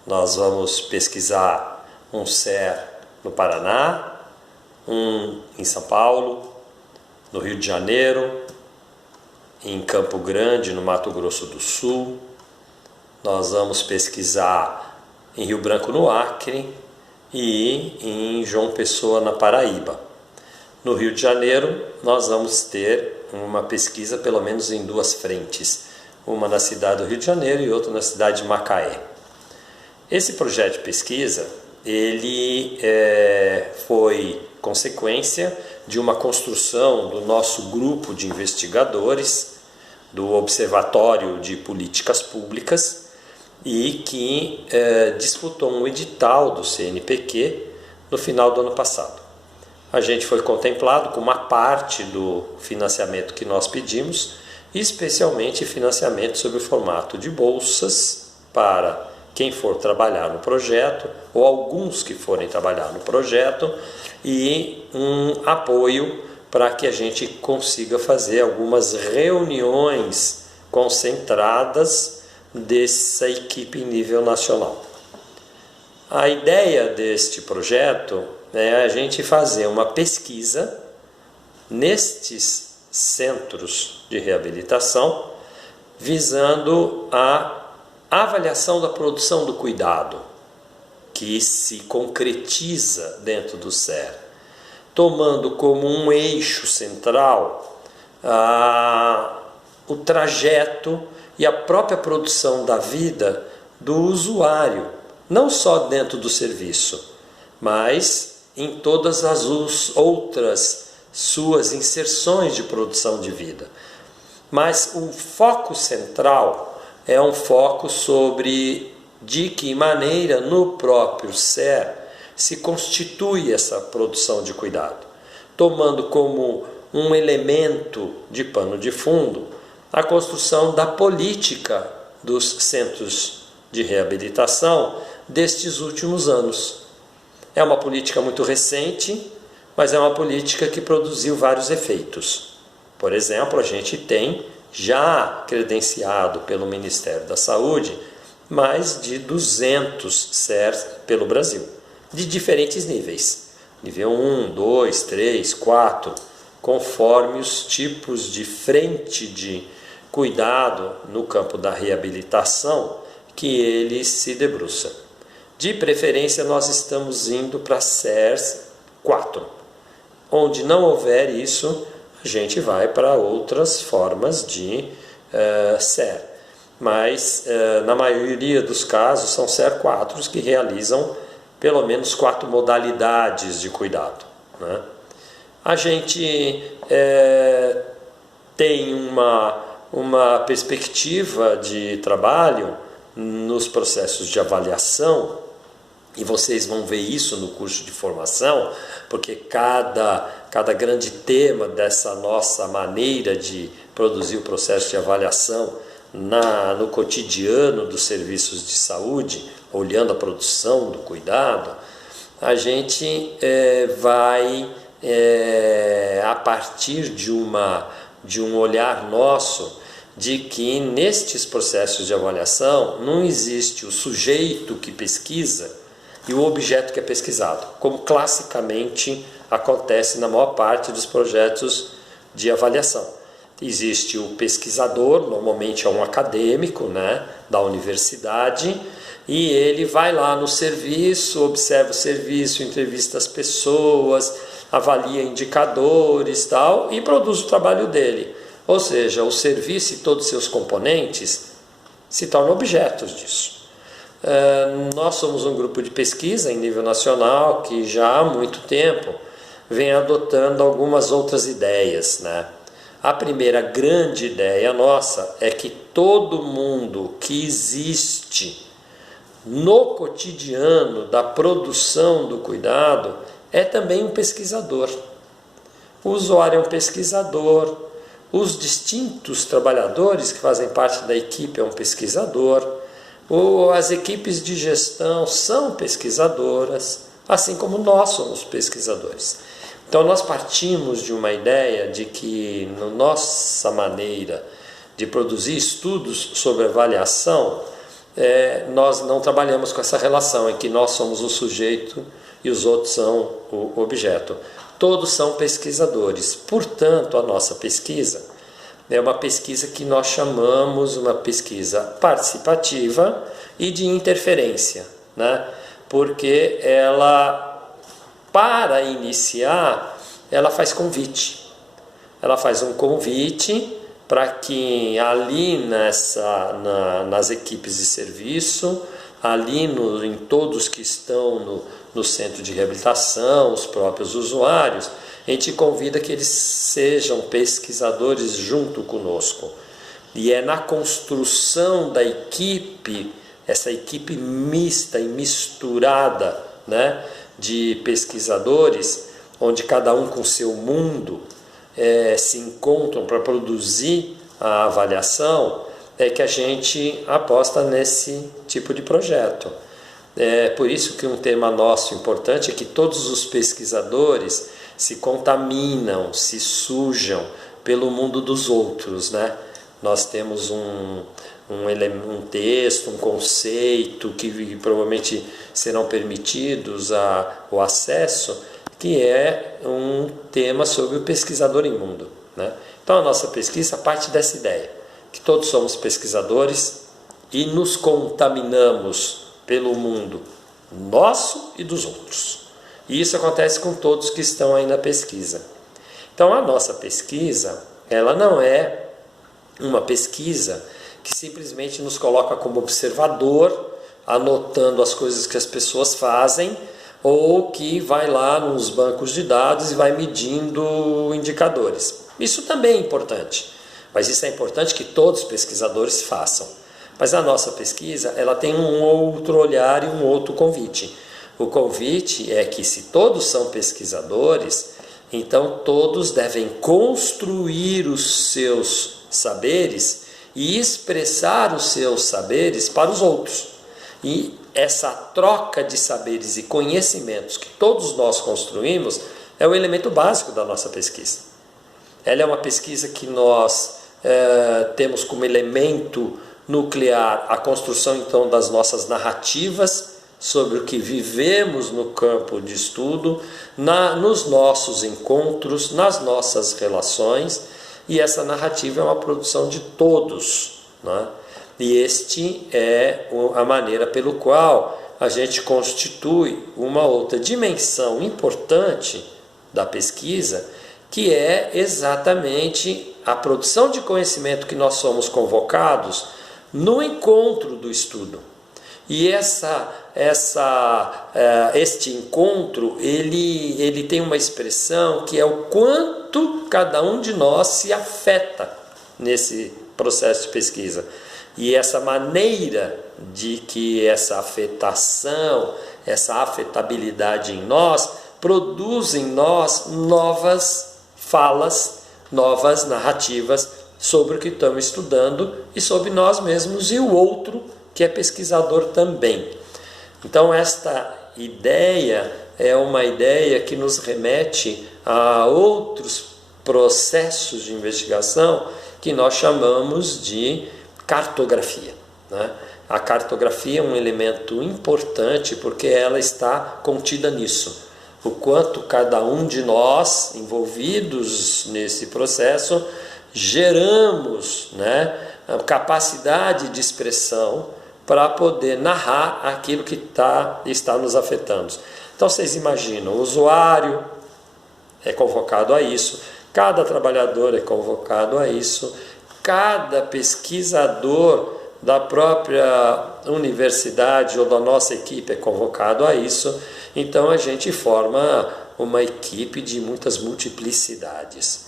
Nós vamos pesquisar um CER no Paraná, um em São Paulo, no Rio de Janeiro, em Campo Grande, no Mato Grosso do Sul. Nós vamos pesquisar em Rio Branco, no Acre, e em João Pessoa, na Paraíba. No Rio de Janeiro, nós vamos ter uma pesquisa pelo menos em duas frentes, uma na cidade do Rio de Janeiro e outra na cidade de Macaé. Esse projeto de pesquisa, ele foi consequência de uma construção do nosso grupo de investigadores do Observatório de Políticas Públicas e que disputou um edital do CNPq no final do ano passado. A gente foi contemplado com uma parte do financiamento que nós pedimos, especialmente financiamento sob o formato de bolsas para quem for trabalhar no projeto, ou alguns que forem trabalhar no projeto, e um apoio para que a gente consiga fazer algumas reuniões concentradas dessa equipe em nível nacional. A ideia deste projeto é a gente fazer uma pesquisa nestes centros de reabilitação, visando a avaliação da produção do cuidado, que se concretiza dentro do CER, tomando como um eixo central o trajeto e a própria produção da vida do usuário, não só dentro do serviço, mas em todas as outras suas inserções de produção de vida. Mas o foco central é um foco sobre de que maneira no próprio CER se constitui essa produção de cuidado, tomando como um elemento de pano de fundo a construção da política dos centros de reabilitação destes últimos anos. É uma política muito recente, mas é uma política que produziu vários efeitos. Por exemplo, a gente tem já credenciado pelo Ministério da Saúde mais de 200 CERs pelo Brasil, de diferentes níveis. Nível 1, 2, 3, 4, conforme os tipos de frente de cuidado no campo da reabilitação que ele se debruça. De preferência, nós estamos indo para CERS 4. Onde não houver isso, a gente vai para outras formas de CER. Mas, na maioria dos casos, são CER 4 que realizam pelo menos 4 modalidades de cuidado, né? A gente tem uma perspectiva de trabalho nos processos de avaliação, e vocês vão ver isso no curso de formação, porque cada grande tema dessa nossa maneira de produzir o processo de avaliação no cotidiano dos serviços de saúde, olhando a produção do cuidado, a gente vai, a partir de um olhar nosso, de que nestes processos de avaliação não existe o sujeito que pesquisa e o objeto que é pesquisado, como classicamente acontece na maior parte dos projetos de avaliação. Existe o pesquisador, normalmente é um acadêmico, né, da universidade, e ele vai lá no serviço, observa o serviço, entrevista as pessoas, avalia indicadores tal, e produz o trabalho dele. Ou seja, o serviço e todos os seus componentes se tornam objetos disso. Nós somos um grupo de pesquisa em nível nacional que já há muito tempo vem adotando algumas outras ideias, né? A primeira grande ideia nossa é que todo mundo que existe no cotidiano da produção do cuidado é também um pesquisador. O usuário é um pesquisador, os distintos trabalhadores que fazem parte da equipe é um pesquisador, as equipes de gestão são pesquisadoras, assim como nós somos pesquisadores. Então nós partimos de uma ideia de que na nossa maneira de produzir estudos sobre avaliação, nós não trabalhamos com essa relação em que nós somos o sujeito e os outros são o objeto. Todos são pesquisadores, portanto a nossa pesquisa é uma pesquisa que nós chamamos uma pesquisa participativa e de interferência, né? Porque ela, para iniciar, ela faz convite. Ela faz um convite para que ali nas equipes de serviço, ali em todos que estão no centro de reabilitação, os próprios usuários, a gente convida que eles sejam pesquisadores junto conosco. E é na construção da equipe, essa equipe mista e misturada, né, de pesquisadores, onde cada um com seu mundo se encontram para produzir a avaliação, é que a gente aposta nesse tipo de projeto. É por isso que um tema nosso importante é que todos os pesquisadores se contaminam, se sujam pelo mundo dos outros, né? Nós temos um texto, um conceito que provavelmente serão permitidos o acesso, que é um tema sobre o pesquisador imundo, né? Então a nossa pesquisa parte dessa ideia, que todos somos pesquisadores e nos contaminamos pelo mundo nosso e dos outros. E isso acontece com todos que estão aí na pesquisa. Então a nossa pesquisa, ela não é uma pesquisa que simplesmente nos coloca como observador, anotando as coisas que as pessoas fazem, ou que vai lá nos bancos de dados e vai medindo indicadores. Isso também é importante, mas isso é importante que todos os pesquisadores façam. Mas a nossa pesquisa, ela tem um outro olhar e um outro convite. O convite é que, se todos são pesquisadores, então todos devem construir os seus saberes e expressar os seus saberes para os outros. E essa troca de saberes e conhecimentos que todos nós construímos é o elemento básico da nossa pesquisa. Ela é uma pesquisa que nós temos como elemento nuclear a construção, então, das nossas narrativas sobre o que vivemos no campo de estudo, nos nossos encontros, nas nossas relações, e essa narrativa é uma produção de todos, né? E este é a maneira pelo qual a gente constitui uma outra dimensão importante da pesquisa, que é exatamente a produção de conhecimento que nós somos convocados no encontro do estudo. E este encontro, ele tem uma expressão que é o quanto cada um de nós se afeta nesse processo de pesquisa. E essa maneira de que essa afetação, essa afetabilidade em nós, produz em nós novas falas, novas narrativas sobre o que estamos estudando e sobre nós mesmos e o outro que é pesquisador também. Então, esta ideia é uma ideia que nos remete a outros processos de investigação que nós chamamos de cartografia, né? A cartografia é um elemento importante porque ela está contida nisso. O quanto cada um de nós, envolvidos nesse processo, geramos, né, a capacidade de expressão para poder narrar aquilo que está nos afetando. Então, vocês imaginam, o usuário é convocado a isso, cada trabalhador é convocado a isso, cada pesquisador da própria universidade ou da nossa equipe é convocado a isso. Então a gente forma uma equipe de muitas multiplicidades.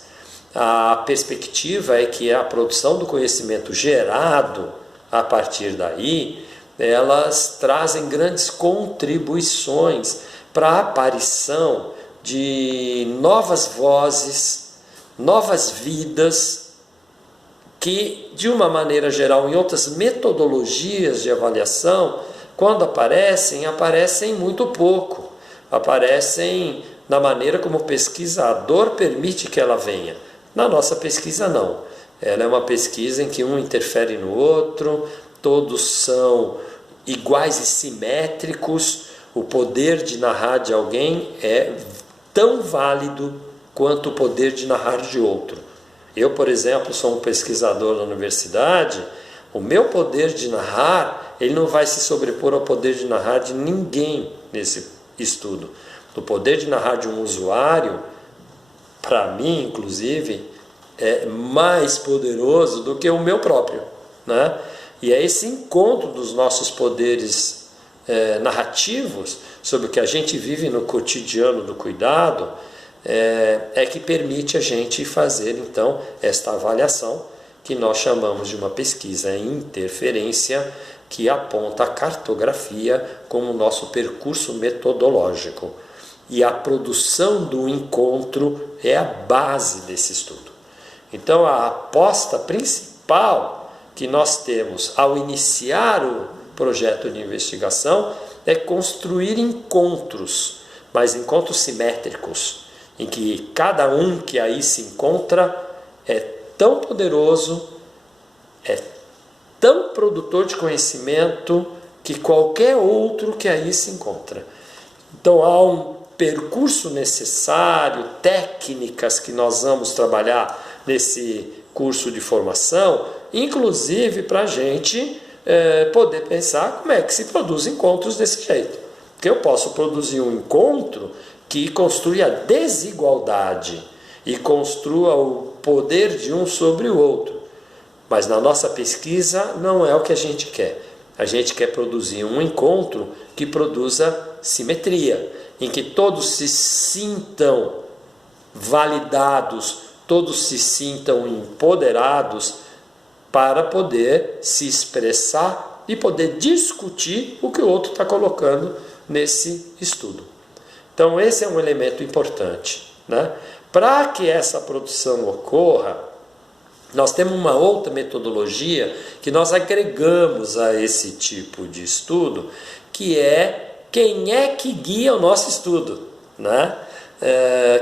A perspectiva é que a produção do conhecimento gerado a partir daí, elas trazem grandes contribuições para a aparição de novas vozes, novas vidas, que, de uma maneira geral, em outras metodologias de avaliação, quando aparecem muito pouco. Aparecem na maneira como o pesquisador permite que ela venha. Na nossa pesquisa, não. Ela é uma pesquisa em que um interfere no outro, todos são iguais e simétricos. O poder de narrar de alguém é tão válido quanto o poder de narrar de outro. Eu, por exemplo, sou um pesquisador da universidade. O meu poder de narrar, ele não vai se sobrepor ao poder de narrar de ninguém nesse estudo. O poder de narrar de um usuário, para mim, inclusive, é mais poderoso do que o meu próprio, né? E é esse encontro dos nossos poderes narrativos sobre o que a gente vive no cotidiano do cuidado é que permite a gente fazer, então, esta avaliação que nós chamamos de uma pesquisa em interferência, que aponta a cartografia como nosso percurso metodológico. E a produção do encontro é a base desse estudo. Então, a aposta principal que nós temos ao iniciar o projeto de investigação é construir encontros, mas encontros simétricos, em que cada um que aí se encontra é tão poderoso, é tão produtor de conhecimento que qualquer outro que aí se encontra. Então há um percurso necessário, técnicas que nós vamos trabalhar nesse curso de formação, inclusive para a gente poder pensar como é que se produz encontros desse jeito. Porque eu posso produzir um encontro que construa a desigualdade e construa o poder de um sobre o outro. Mas na nossa pesquisa não é o que a gente quer. A gente quer produzir um encontro que produza simetria, em que todos se sintam validados, todos se sintam empoderados para poder se expressar e poder discutir o que o outro está colocando nesse estudo. Então, esse é um elemento importante, né? Para que essa produção ocorra, nós temos uma outra metodologia que nós agregamos a esse tipo de estudo, que é quem é que guia o nosso estudo, né?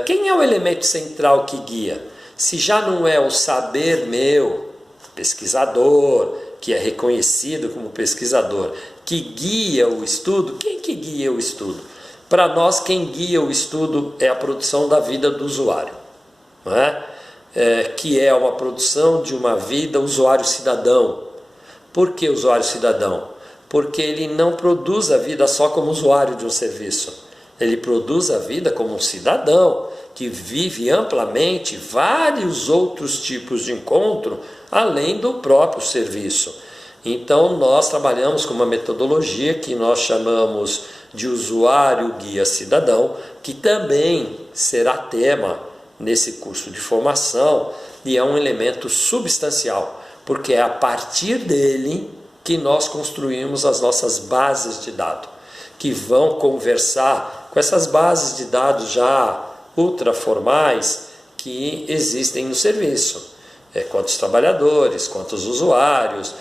Quem é o elemento central que guia? Se já não é o saber meu, pesquisador, que é reconhecido como pesquisador, que guia o estudo, quem que guia o estudo? Para nós, quem guia o estudo é a produção da vida do usuário, não é? Que é uma produção de uma vida usuário-cidadão. Por que usuário-cidadão? Porque ele não produz a vida só como usuário de um serviço. Ele produz a vida como um cidadão que vive amplamente vários outros tipos de encontro além do próprio serviço. Então, nós trabalhamos com uma metodologia que nós chamamos de usuário guia cidadão, que também será tema nesse curso de formação e é um elemento substancial, porque é a partir dele que nós construímos as nossas bases de dados, que vão conversar com essas bases de dados já ultraformais que existem no serviço. Quantos trabalhadores, quantos usuários,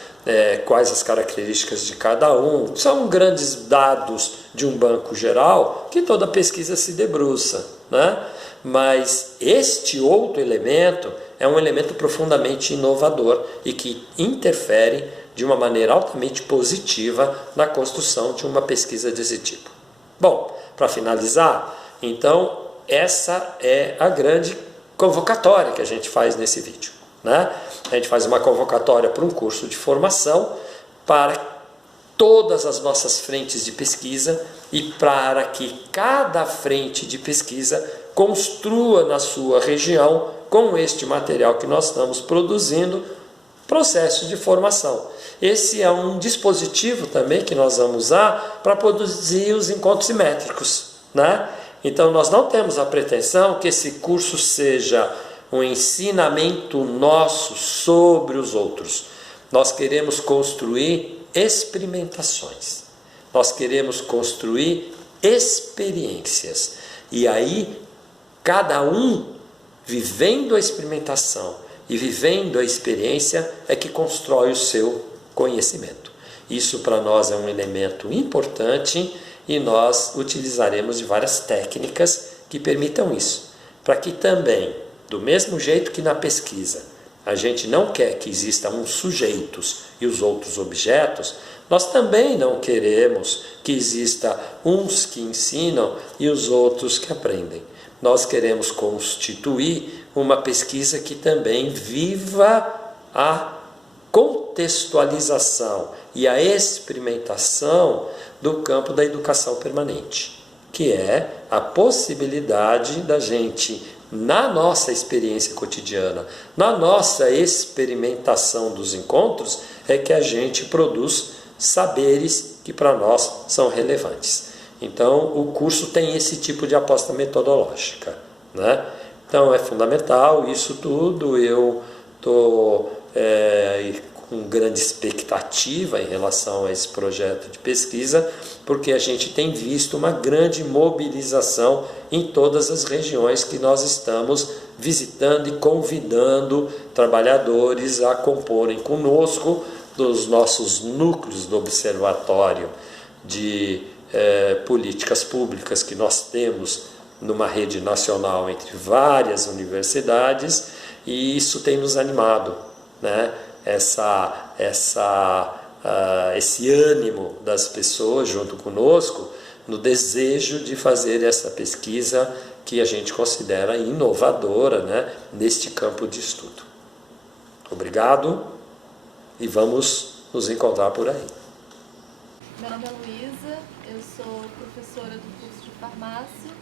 quais as características de cada um. São grandes dados de um banco geral que toda pesquisa se debruça, né? Mas este outro elemento é um elemento profundamente inovador e que interfere de uma maneira altamente positiva na construção de uma pesquisa desse tipo. Bom, para finalizar, então, essa é a grande convocatória que a gente faz nesse vídeo, né? A gente faz uma convocatória para um curso de formação para todas as nossas frentes de pesquisa e para que cada frente de pesquisa construa na sua região, com este material que nós estamos produzindo, processos de formação. Esse é um dispositivo também que nós vamos usar para produzir os encontros simétricos, né? Então, nós não temos a pretensão que esse curso seja um ensinamento nosso sobre os outros. Nós queremos construir experimentações. Nós queremos construir experiências. E aí, cada um, vivendo a experimentação e vivendo a experiência, é que constrói o seu conhecimento. Isso para nós é um elemento importante e nós utilizaremos de várias técnicas que permitam isso, para que também, do mesmo jeito que na pesquisa, a gente não quer que existam uns sujeitos e os outros objetos, nós também não queremos que exista uns que ensinam e os outros que aprendem. Nós queremos constituir uma pesquisa que também viva a contextualização e a experimentação do campo da educação permanente, que é a possibilidade da gente, na nossa experiência cotidiana, na nossa experimentação dos encontros, é que a gente produz saberes que para nós são relevantes. Então, o curso tem esse tipo de aposta metodológica, né? Então, é fundamental isso tudo. Eu estou com grande expectativa em relação a esse projeto de pesquisa, porque a gente tem visto uma grande mobilização em todas as regiões que nós estamos visitando e convidando trabalhadores a comporem conosco dos nossos núcleos do observatório de políticas públicas que nós temos numa rede nacional entre várias universidades, e isso tem nos animado, né? Esse ânimo das pessoas junto conosco no desejo de fazer essa pesquisa que a gente considera inovadora, né, neste campo de estudo. Obrigado e vamos nos encontrar por aí. Meu nome é Luísa, eu sou professora do curso de farmácia.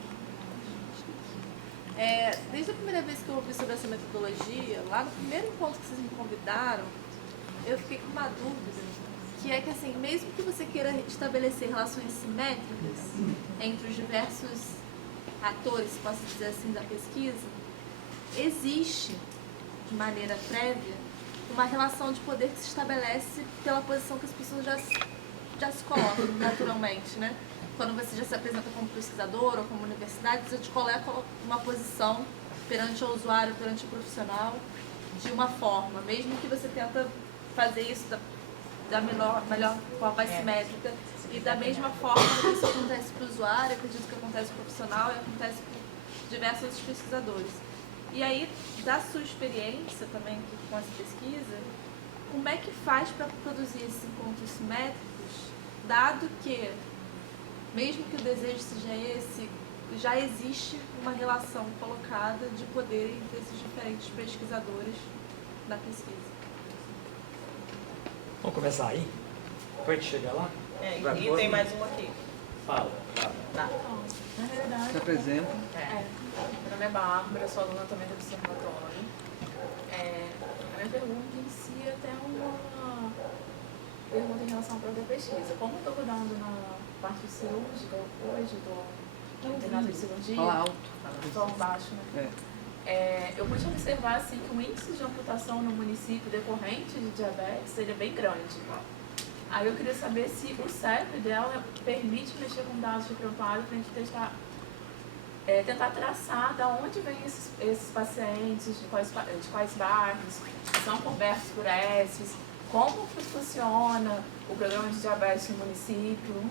Desde a primeira vez que eu ouvi sobre essa metodologia, lá no primeiro encontro que vocês me convidaram, eu fiquei com uma dúvida, que é que assim, mesmo que você queira estabelecer relações simétricas entre os diversos atores, posso dizer assim, da pesquisa, existe, de maneira prévia, uma relação de poder que se estabelece pela posição que as pessoas já se colocam naturalmente, né? quando você já se apresenta como pesquisador ou como universidade, você te coloca uma posição perante o usuário, perante o profissional, de uma forma, mesmo que você tenta fazer isso da melhor forma mais simétrica, e da mesma forma que isso acontece para o usuário, acredito que acontece para o profissional e acontece para diversos outros pesquisadores. E aí, da sua experiência também com essa pesquisa, como é que faz para produzir esses encontros simétricos, dado que, mesmo que o desejo seja esse, já existe uma relação colocada de poder entre esses diferentes pesquisadores da pesquisa? Vamos começar aí? Depois a gente chega lá? E tem mais uma aqui. Fala, fala. Tá. Na realidade, Se apresenta. meu nome é Bárbara, sou aluna também do Observatório. A minha pergunta em si é até uma pergunta em relação à própria pesquisa. Como eu estou cuidando na parte cirúrgica hoje, do internato de cirurgia, Fala alto. estou baixo, né? Eu pude observar assim, que o índice de amputação no município decorrente de diabetes seria bem grande. Aí eu queria saber se o CEP dela permite mexer com dados de prontuário para a gente tentar traçar de onde vêm esses pacientes, de quais bairros, se são cobertos por ESFs, como que funciona o programa de diabetes no município.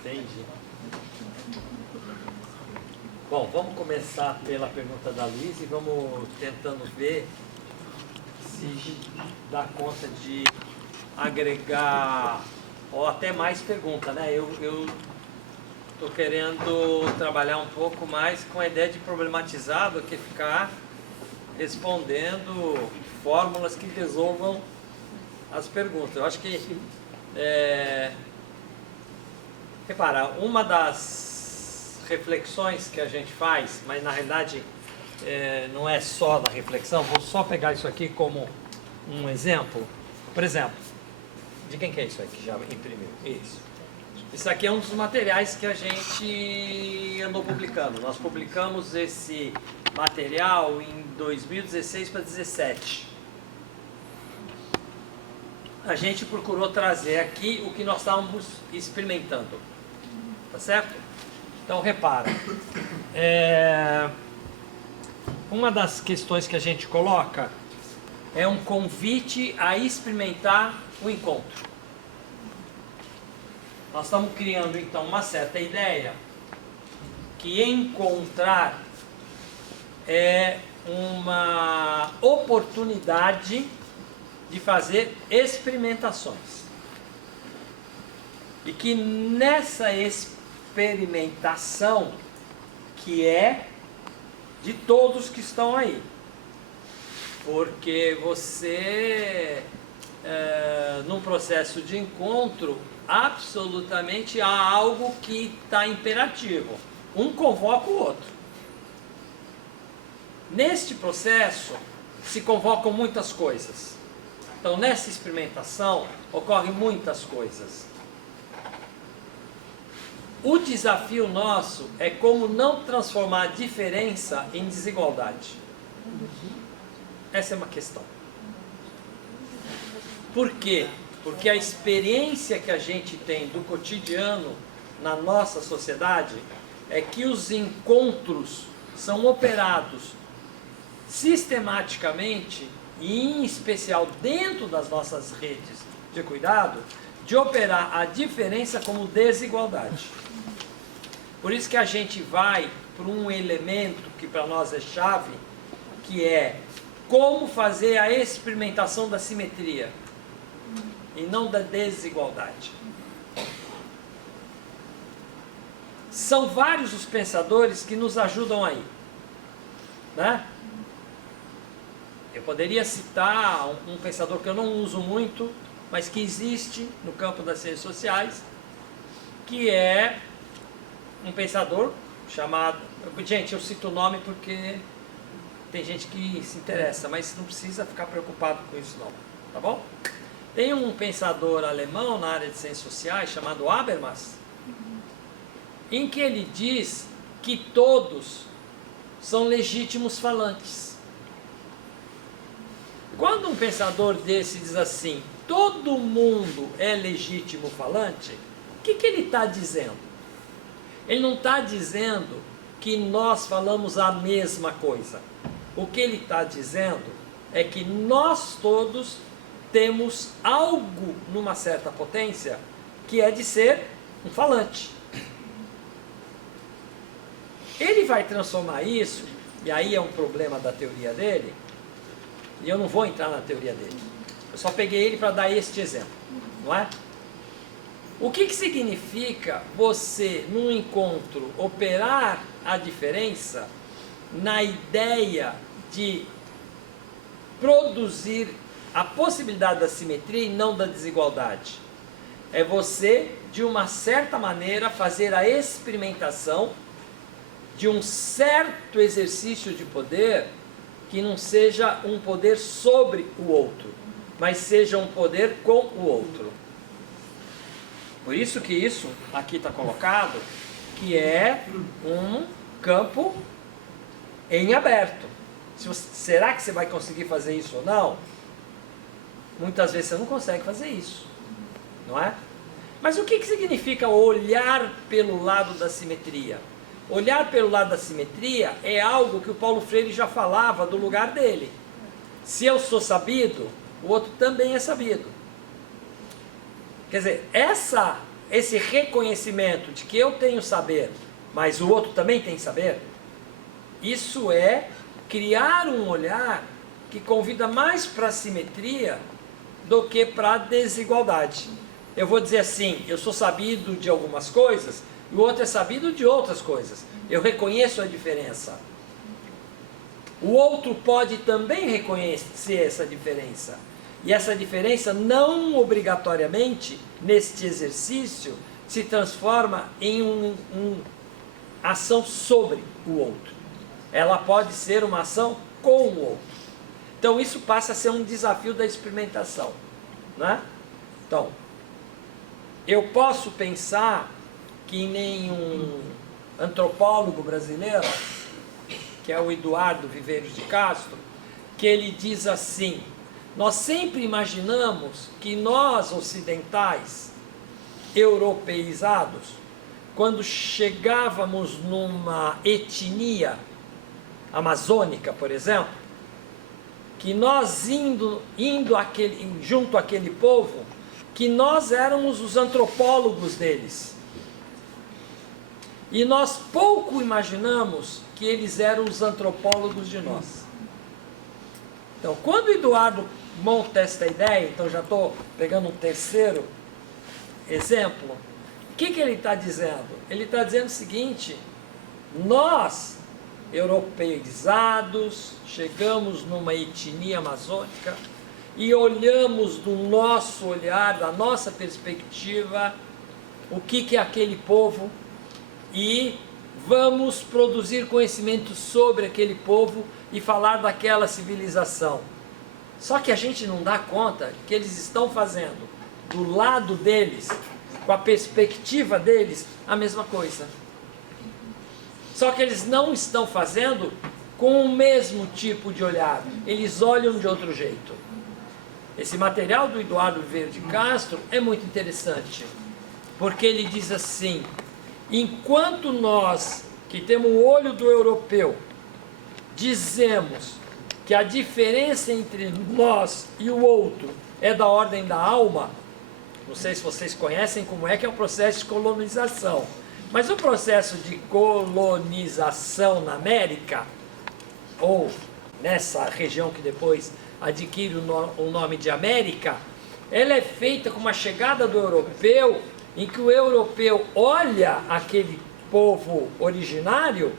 Entendi. Bom, vamos começar pela pergunta da Liz e vamos tentando ver se dá conta de agregar ou até mais perguntas, né? Eu estou querendo trabalhar um pouco mais com a ideia de problematizar do que ficar respondendo fórmulas que resolvam as perguntas. Eu acho que, repara, uma das reflexões que a gente faz, mas na realidade não é só da reflexão, vou só pegar isso aqui como um exemplo. Por exemplo, de quem que é isso aí que já imprimiu? Isso aqui é um dos materiais que a gente andou publicando. Nós publicamos esse material em 2016 para 2017. A gente procurou trazer aqui o que nós estávamos experimentando. Tá certo? Então, repara. Uma das questões que a gente coloca é um convite a experimentar o encontro. Nós estamos criando, então, uma certa ideia que encontrar é uma oportunidade de fazer experimentações. E que nessa experimentação, que é de todos que estão aí, porque você, num processo de encontro, absolutamente há algo que está imperativo. Um convoca o outro. Neste processo, se convocam muitas coisas. Então, nessa experimentação, ocorrem muitas coisas. O desafio nosso é como não transformar a diferença em desigualdade. Essa é uma questão. Por quê? Porque a experiência que a gente tem do cotidiano na nossa sociedade é que os encontros são operados sistematicamente e em especial dentro das nossas redes de cuidado, de operar a diferença como desigualdade. Por isso que a gente vai para um elemento que para nós é chave, que é como fazer a experimentação da simetria e não da desigualdade. São vários os pensadores que nos ajudam aí, né? Eu poderia citar um pensador que eu não uso muito, mas que existe no campo das ciências sociais, que é um pensador chamado... Gente, eu cito o nome porque tem gente que se interessa, mas não precisa ficar preocupado com isso não, tá bom? Tem um pensador alemão na área de ciências sociais chamado Habermas, em que ele diz que todos são legítimos falantes. Quando um pensador desse diz assim, todo mundo é legítimo falante, o que ele está dizendo? Ele não está dizendo que nós falamos a mesma coisa. O que ele está dizendo é que nós todos temos algo numa certa potência que é de ser um falante. Ele vai transformar isso, e aí é um problema da teoria dele, e eu não vou entrar na teoria dele. Eu só peguei ele para dar este exemplo, não é? O que significa você, num encontro, operar a diferença na ideia de produzir a possibilidade da simetria e não da desigualdade? É você, de uma certa maneira, fazer a experimentação de um certo exercício de poder que não seja um poder sobre o outro, mas seja um poder com o outro. Por isso que isso aqui está colocado, que é um campo em aberto. Será que você vai conseguir fazer isso ou não? Muitas vezes você não consegue fazer isso, não é? Mas o que significa olhar pelo lado da simetria? Olhar pelo lado da simetria é algo que o Paulo Freire já falava do lugar dele. Se eu sou sabido, o outro também é sabido. Quer dizer, esse reconhecimento de que eu tenho saber, mas o outro também tem saber, isso é criar um olhar que convida mais para a simetria do que para a desigualdade. Eu vou dizer assim, eu sou sabido de algumas coisas, e o outro é sabido de outras coisas. Eu reconheço a diferença. O outro pode também reconhecer essa diferença. E essa diferença não obrigatoriamente, neste exercício, se transforma em uma ação sobre o outro. Ela pode ser uma ação com o outro. Então isso passa a ser um desafio da experimentação, né? Então, eu posso pensar que nenhum antropólogo brasileiro, que é o Eduardo Viveiros de Castro, que ele diz assim: nós sempre imaginamos que nós ocidentais, europeizados, quando chegávamos numa etnia amazônica, por exemplo, que nós indo junto àquele povo, que nós éramos os antropólogos deles. E nós pouco imaginamos que eles eram os antropólogos de nós. Então, quando o Eduardo monta esta ideia, então já estou pegando um terceiro exemplo, o que ele está dizendo? Ele está dizendo o seguinte: nós, europeizados, chegamos numa etnia amazônica e olhamos do nosso olhar, da nossa perspectiva, o que é aquele povo, e vamos produzir conhecimento sobre aquele povo e falar daquela civilização. Só que a gente não dá conta que eles estão fazendo do lado deles, com a perspectiva deles, a mesma coisa. Só que eles não estão fazendo com o mesmo tipo de olhar, eles olham de outro jeito. Esse material do Eduardo Viveiros de Castro é muito interessante, porque ele diz assim: enquanto nós, que temos o olho do europeu, dizemos que a diferença entre nós e o outro é da ordem da alma, não sei se vocês conhecem como é que é o processo de colonização, mas o processo de colonização na América, ou nessa região que depois adquire o nome de América, ela é feita com uma chegada do europeu, em que o europeu olha aquele povo originário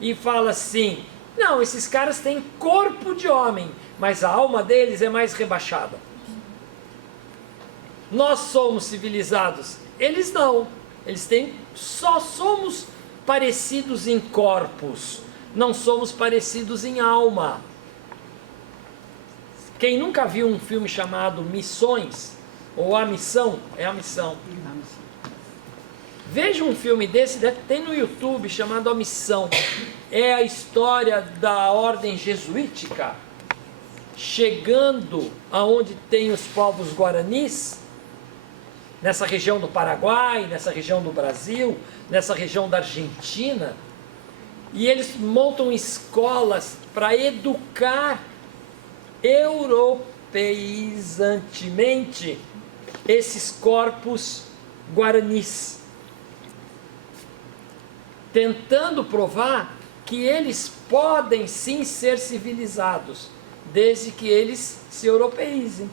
e fala assim: não, esses caras têm corpo de homem, mas a alma deles é mais rebaixada. Nós somos civilizados, eles não. Eles têm, só somos parecidos em corpos, não somos parecidos em alma. Quem nunca viu um filme chamado Missões, ou A Missão, é A Missão. Veja um filme desse, tem no YouTube, chamado A Missão. É a história da ordem jesuítica, chegando aonde tem os povos guaranis, nessa região do Paraguai, nessa região do Brasil, nessa região da Argentina, e eles montam escolas para educar europeizantemente esses corpos guaranis, tentando provar que eles podem sim ser civilizados, desde que eles se europeizem,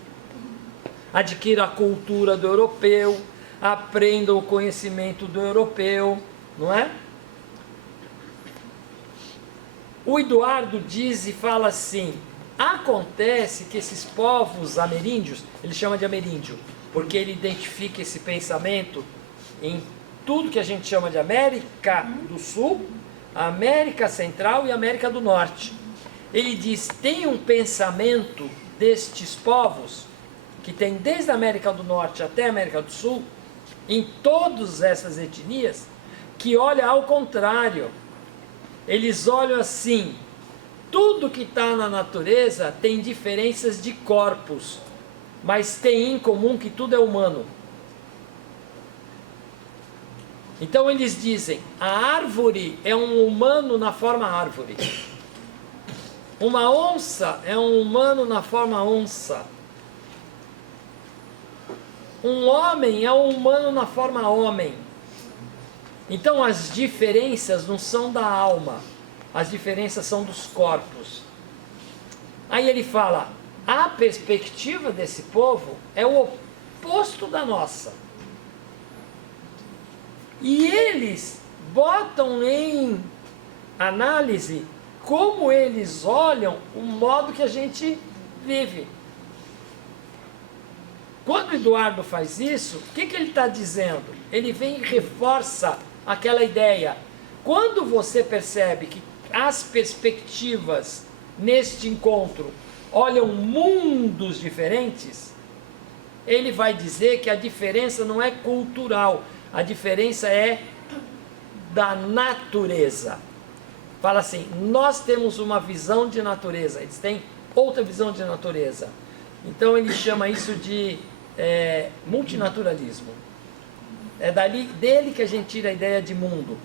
adquiram a cultura do europeu, aprendam o conhecimento do europeu, não é? O Eduardo diz e fala assim: acontece que esses povos ameríndios, ele chama de ameríndio, porque ele identifica esse pensamento em tudo que a gente chama de América do Sul, América Central e América do Norte. Ele diz, tem um pensamento destes povos, que tem desde a América do Norte até a América do Sul, em todas essas etnias, que olha ao contrário. Eles olham assim, tudo que está na natureza tem diferenças de corpos, mas tem em comum que tudo é humano. Então eles dizem, a árvore é um humano na forma árvore. Uma onça é um humano na forma onça. Um homem é um humano na forma homem. Então as diferenças não são da alma, as diferenças são dos corpos. Aí ele fala, a perspectiva desse povo é o oposto da nossa. E eles botam em análise como eles olham o modo que a gente vive. Quando o Eduardo faz isso, o que ele está dizendo? Ele vem e reforça aquela ideia. Quando você percebe que as perspectivas neste encontro olham mundos diferentes, ele vai dizer que a diferença não é cultural, a diferença é da natureza. Fala assim, nós temos uma visão de natureza, eles têm outra visão de natureza. Então ele chama isso de multinaturalismo. É dele que a gente tira a ideia de mundo.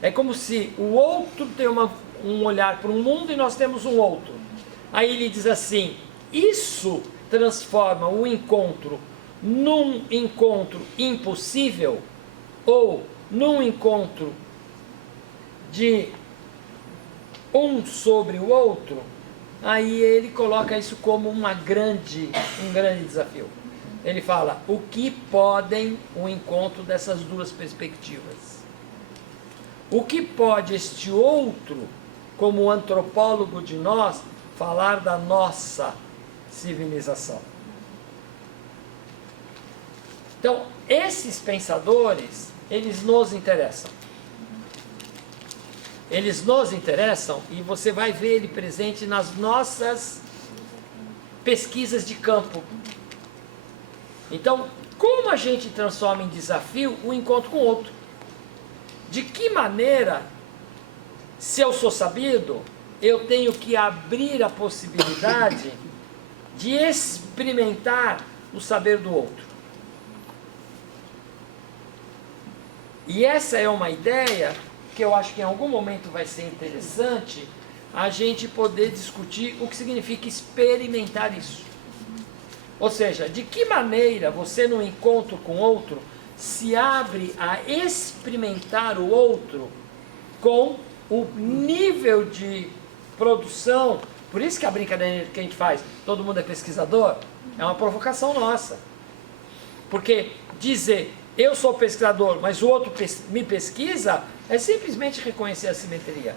É como se o outro tem um olhar para um mundo e nós temos um outro. Aí ele diz assim, isso transforma o encontro num encontro impossível ou num encontro de um sobre o outro. Aí ele coloca isso como um grande desafio. Ele fala, o que podem o encontro dessas duas perspectivas? O que pode este outro, como antropólogo de nós, falar da nossa civilização? Então, esses pensadores, eles nos interessam. Eles nos interessam e você vai ver ele presente nas nossas pesquisas de campo. Então, como a gente transforma em desafio o encontro com o outro? De que maneira, se eu sou sabido, eu tenho que abrir a possibilidade de experimentar o saber do outro? E essa é uma ideia que eu acho que em algum momento vai ser interessante a gente poder discutir o que significa experimentar isso. Ou seja, de que maneira você no encontro com outro se abre a experimentar o outro com o nível de produção. Por isso que a brincadeira que a gente faz, todo mundo é pesquisador, é uma provocação nossa. Porque dizer, eu sou pesquisador, mas o outro me pesquisa, é simplesmente reconhecer a simetria.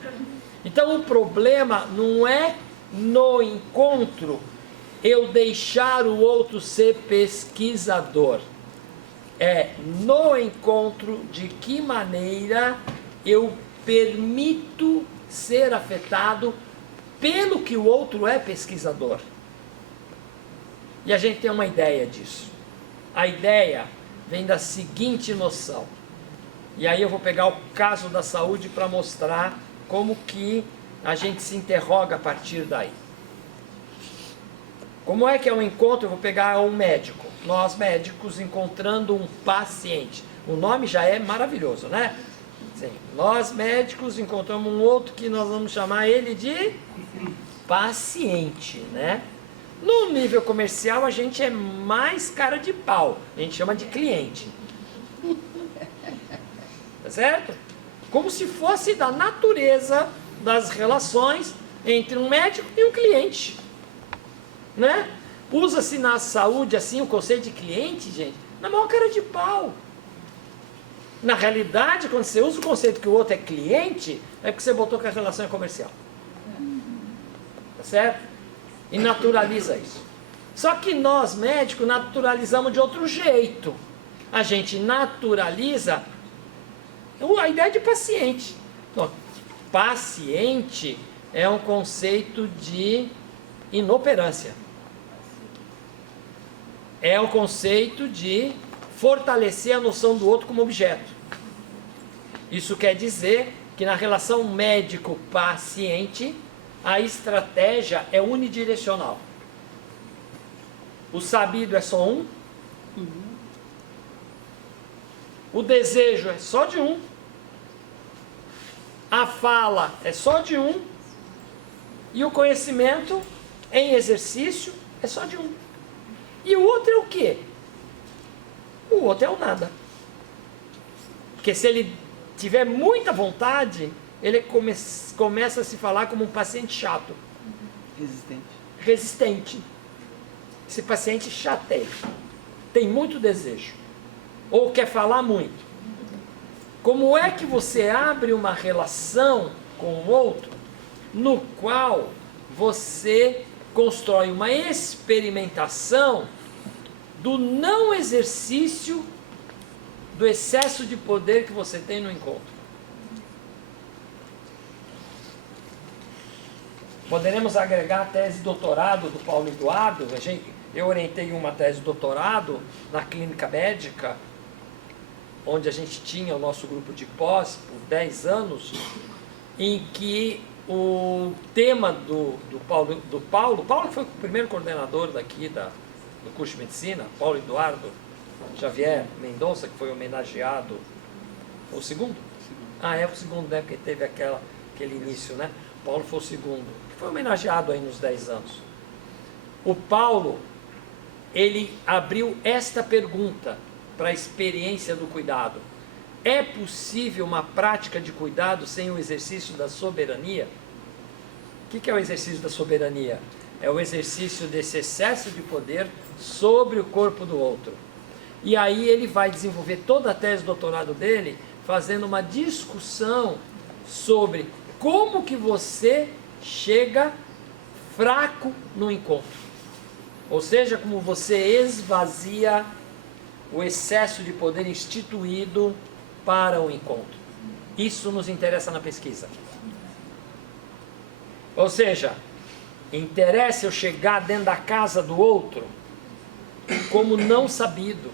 Então o problema não é no encontro eu deixar o outro ser pesquisador. É no encontro de que maneira eu permito ser afetado pelo que o outro é pesquisador. E a gente tem uma ideia disso. A ideia vem da seguinte noção. E aí eu vou pegar o caso da saúde para mostrar como que a gente se interroga a partir daí. Como é que é um encontro? Eu vou pegar um médico. Nós médicos encontrando um paciente. O nome já é maravilhoso, né? Sim. Nós médicos encontramos um outro que nós vamos chamar ele de paciente, né? No nível comercial a gente é mais cara de pau. A gente chama de cliente. Tá certo? Como se fosse da natureza das relações entre um médico e um cliente. Né? Usa-se na saúde assim o conceito de cliente, gente, na maior cara de pau. Na realidade, quando você usa o conceito que o outro é cliente, é porque você botou que a relação é comercial. Tá certo? E naturaliza isso. Só que nós, médicos, naturalizamos de outro jeito. A gente naturaliza a ideia de paciente. Então, paciente é um conceito de inoperância. É o conceito de fortalecer a noção do outro como objeto. Isso quer dizer que na relação médico-paciente, a estratégia é unidirecional. O sabido é só um. O desejo é só de um. A fala é só de um. E o conhecimento em exercício é só de um. E o outro é o quê? O outro é o nada. Porque se ele tiver muita vontade, ele começa a se falar como um paciente chato. Resistente. Esse paciente chateia. Tem muito desejo. Ou quer falar muito. Como é que você abre uma relação com o outro no qual você constrói uma experimentação do não exercício do excesso de poder que você tem no encontro? Poderemos agregar a tese de doutorado do Paulo Eduardo. Eu orientei uma tese de doutorado na clínica médica, onde a gente tinha o nosso grupo de pós por 10 anos, em que o tema do Paulo que foi o primeiro coordenador daqui do curso de medicina, Paulo Eduardo Xavier Mendonça, que foi homenageado, o segundo? É o segundo, né? Porque teve aquele início, né? Paulo foi o segundo, que foi homenageado aí nos 10 anos. O Paulo, ele abriu esta pergunta para a experiência do cuidado. É possível uma prática de cuidado sem o exercício da soberania? O que é o exercício da soberania? É o exercício desse excesso de poder sobre o corpo do outro. E aí ele vai desenvolver toda a tese de doutorado dele, fazendo uma discussão sobre como que você chega fraco no encontro. Ou seja, como você esvazia o excesso de poder instituído para o encontro. Isso nos interessa na pesquisa. Ou seja, interessa eu chegar dentro da casa do outro como não sabido.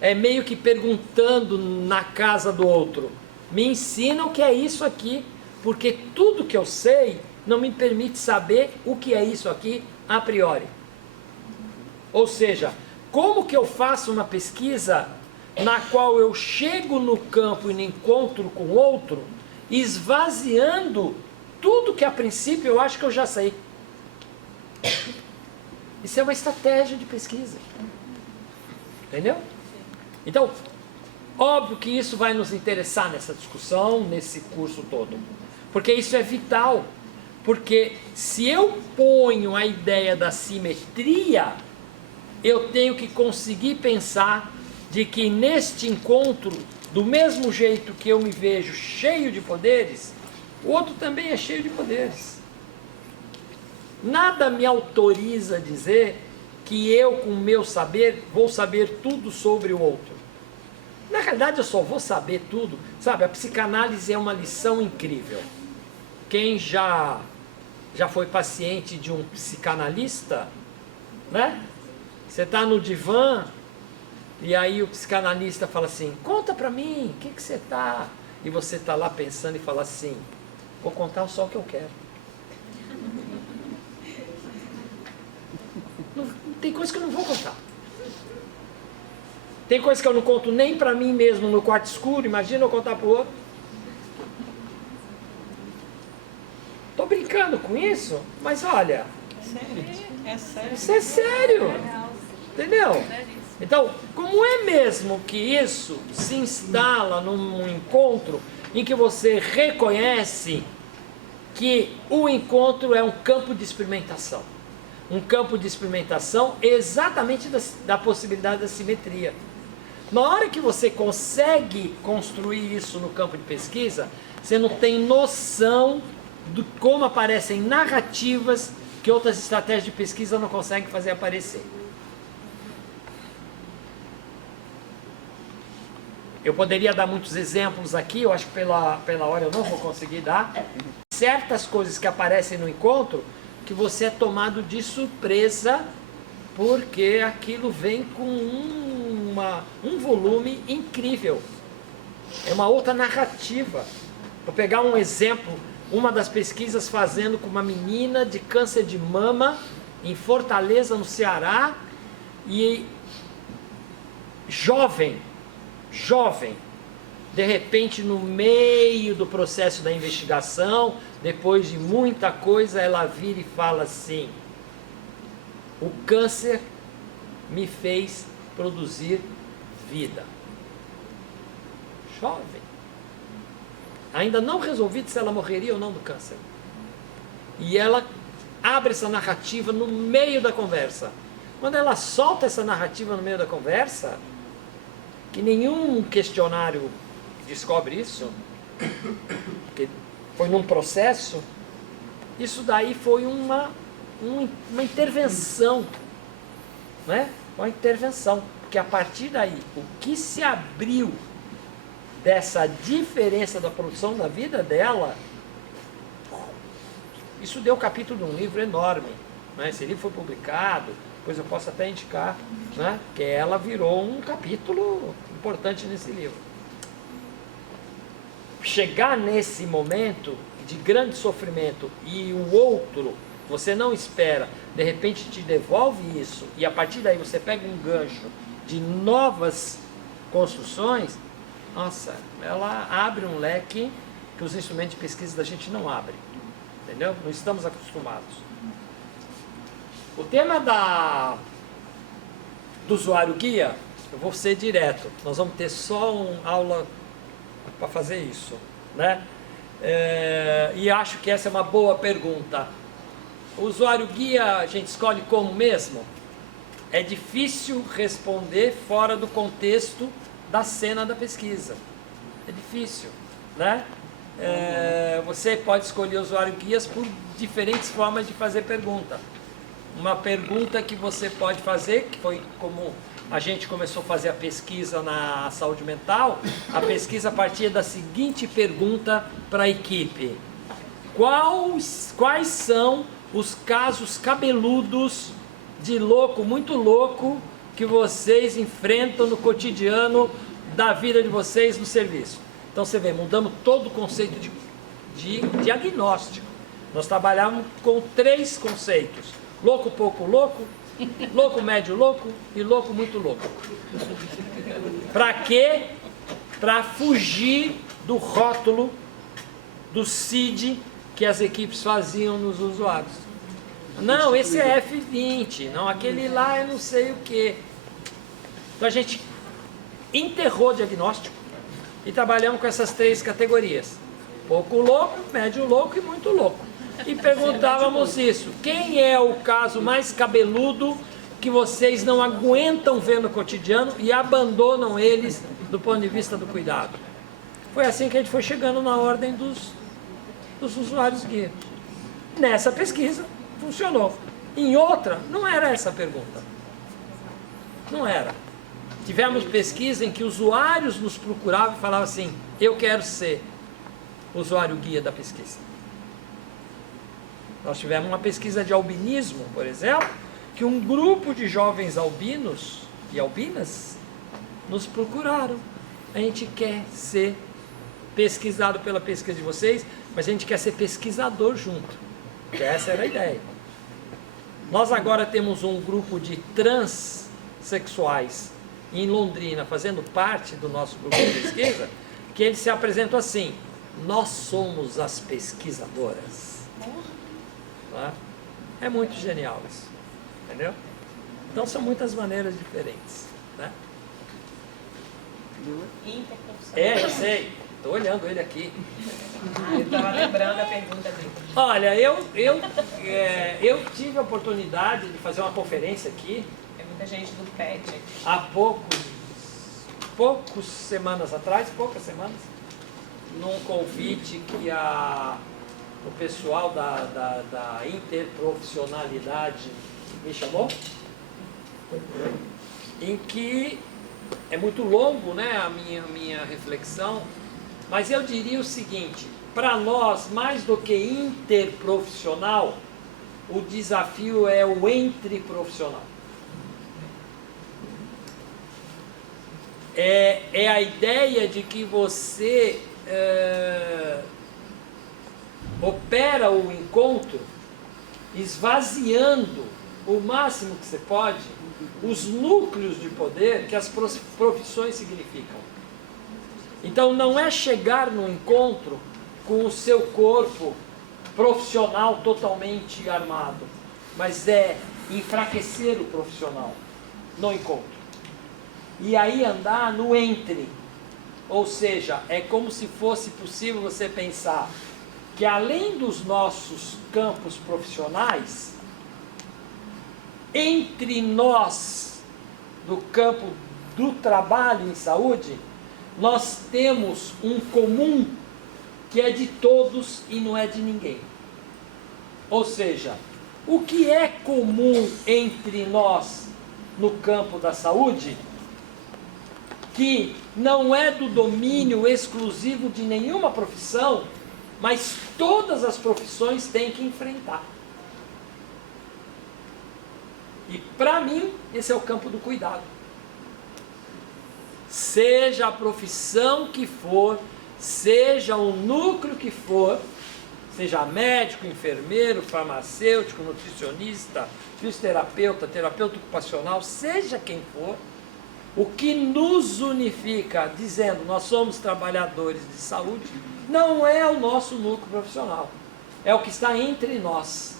É meio que perguntando na casa do outro: me ensina o que é isso aqui, porque tudo que eu sei não me permite saber o que é isso aqui a priori. Ou seja, como que eu faço uma pesquisa na qual eu chego no campo e no encontro com o outro, esvaziando tudo que a princípio eu acho que eu já sei? Isso é uma estratégia de pesquisa. Entendeu? Então, óbvio que isso vai nos interessar nessa discussão, nesse curso todo. Porque isso é vital. Porque se eu ponho a ideia da simetria, eu tenho que conseguir pensar de que neste encontro, do mesmo jeito que eu me vejo cheio de poderes, o outro também é cheio de poderes. Nada me autoriza a dizer que eu, com o meu saber, vou saber tudo sobre o outro. Na realidade, eu só vou saber tudo. Sabe, a psicanálise é uma lição incrível. Quem já foi paciente de um psicanalista, né? Você está no divã e aí o psicanalista fala assim: conta pra mim, o que você tá? E você está lá pensando e fala assim: vou contar só o que eu quero. tem coisa que eu não vou contar. Tem coisa que eu não conto nem para mim mesmo no quarto escuro, imagina eu contar para o outro. Tô brincando com isso, mas olha, É sério. isso é sério, entendeu? Então, como é mesmo que isso se instala num encontro em que você reconhece que o encontro é um campo de experimentação? Um campo de experimentação exatamente da possibilidade da simetria. Na hora que você consegue construir isso no campo de pesquisa, você não tem noção de como aparecem narrativas que outras estratégias de pesquisa não conseguem fazer aparecer. Eu poderia dar muitos exemplos aqui, eu acho que pela hora eu não vou conseguir dar. Certas coisas que aparecem no encontro que você é tomado de surpresa porque aquilo vem com um volume incrível. É uma outra narrativa. Vou pegar um exemplo, uma das pesquisas fazendo com uma menina de câncer de mama em Fortaleza, no Ceará, e jovem, de repente no meio do processo da investigação, depois de muita coisa, ela vira e fala assim: o câncer me fez produzir vida. Jovem. Ainda não resolvido se ela morreria ou não do câncer. E ela abre essa narrativa no meio da conversa. Quando ela solta essa narrativa no meio da conversa, que nenhum questionário descobre isso, porque foi num processo, isso daí foi uma intervenção, né? Uma intervenção, porque a partir daí, o que se abriu dessa diferença da produção da vida dela, isso deu capítulo de um livro enorme, né? Esse livro foi publicado, depois eu posso até indicar, né? Que ela virou um capítulo importante nesse livro. Chegar nesse momento de grande sofrimento e o outro, você não espera, de repente te devolve isso, e a partir daí você pega um gancho de novas construções, nossa, ela abre um leque que os instrumentos de pesquisa da gente não abrem, entendeu? Não estamos acostumados. O tema do usuário guia, eu vou ser direto, nós vamos ter só uma aula para fazer isso, né? E acho que essa é uma boa pergunta. O usuário guia a gente escolhe como mesmo? É difícil responder fora do contexto da cena da pesquisa. É difícil, né? Você pode escolher usuário guias por diferentes formas de fazer pergunta. Uma pergunta que você pode fazer, que foi como a gente começou a fazer a pesquisa na saúde mental, a pesquisa partia da seguinte pergunta para a equipe: quais são os casos cabeludos de louco, muito louco, que vocês enfrentam no cotidiano da vida de vocês no serviço? Então você vê, mudamos todo o conceito de diagnóstico. Nós trabalhamos com 3 conceitos: louco, pouco louco, louco, médio louco e louco, muito louco. Para quê? Para fugir do rótulo do CID que as equipes faziam nos usuários. Não, esse é F20, não, aquele lá é não sei o quê. Então a gente enterrou o diagnóstico e trabalhamos com essas 3 categorias: pouco louco, médio louco e muito louco. E perguntávamos isso: quem é o caso mais cabeludo que vocês não aguentam ver no cotidiano e abandonam eles do ponto de vista do cuidado? Foi assim que a gente foi chegando na ordem dos usuários guia. Nessa pesquisa funcionou. Em outra, não era essa a pergunta. Não era. Tivemos pesquisa em que usuários nos procuravam e falavam assim: eu quero ser usuário guia da pesquisa. Nós tivemos uma pesquisa de albinismo, por exemplo, que um grupo de jovens albinos e albinas nos procuraram. A gente quer ser pesquisado pela pesquisa de vocês, mas a gente quer ser pesquisador junto. Porque essa era a ideia. Nós agora temos um grupo de transexuais em Londrina, fazendo parte do nosso grupo de pesquisa, que eles se apresentam assim: nós somos as pesquisadoras. Tá? É muito genial isso, entendeu? Então são muitas maneiras diferentes, né? Interprofissional. Eu sei, estou olhando ele aqui. Eu estava lembrando a pergunta dele. Olha, eu tive a oportunidade de fazer uma conferência aqui Tem muita gente do PET aqui. há poucas semanas atrás, num convite que o pessoal da interprofissionalidade me chamou, em que é muito longo, né, a minha reflexão, mas eu diria o seguinte: para nós, mais do que interprofissional, o desafio é o entreprofissional. É a ideia de que você opera o encontro esvaziando o máximo que você pode os núcleos de poder que as profissões significam. Então não é chegar no encontro com o seu corpo profissional totalmente armado, mas é enfraquecer o profissional no encontro. E aí andar no entre. Ou seja, é como se fosse possível você pensar que além dos nossos campos profissionais, entre nós, do campo do trabalho em saúde, nós temos um comum que é de todos e não é de ninguém. Ou seja, o que é comum entre nós no campo da saúde, que não é do domínio exclusivo de nenhuma profissão, mas todas as profissões têm que enfrentar. E para mim, esse é o campo do cuidado. Seja a profissão que for, seja o núcleo que for, seja médico, enfermeiro, farmacêutico, nutricionista, fisioterapeuta, terapeuta ocupacional, seja quem for, o que nos unifica, dizendo nós somos trabalhadores de saúde, não é o nosso núcleo profissional, é o que está entre nós.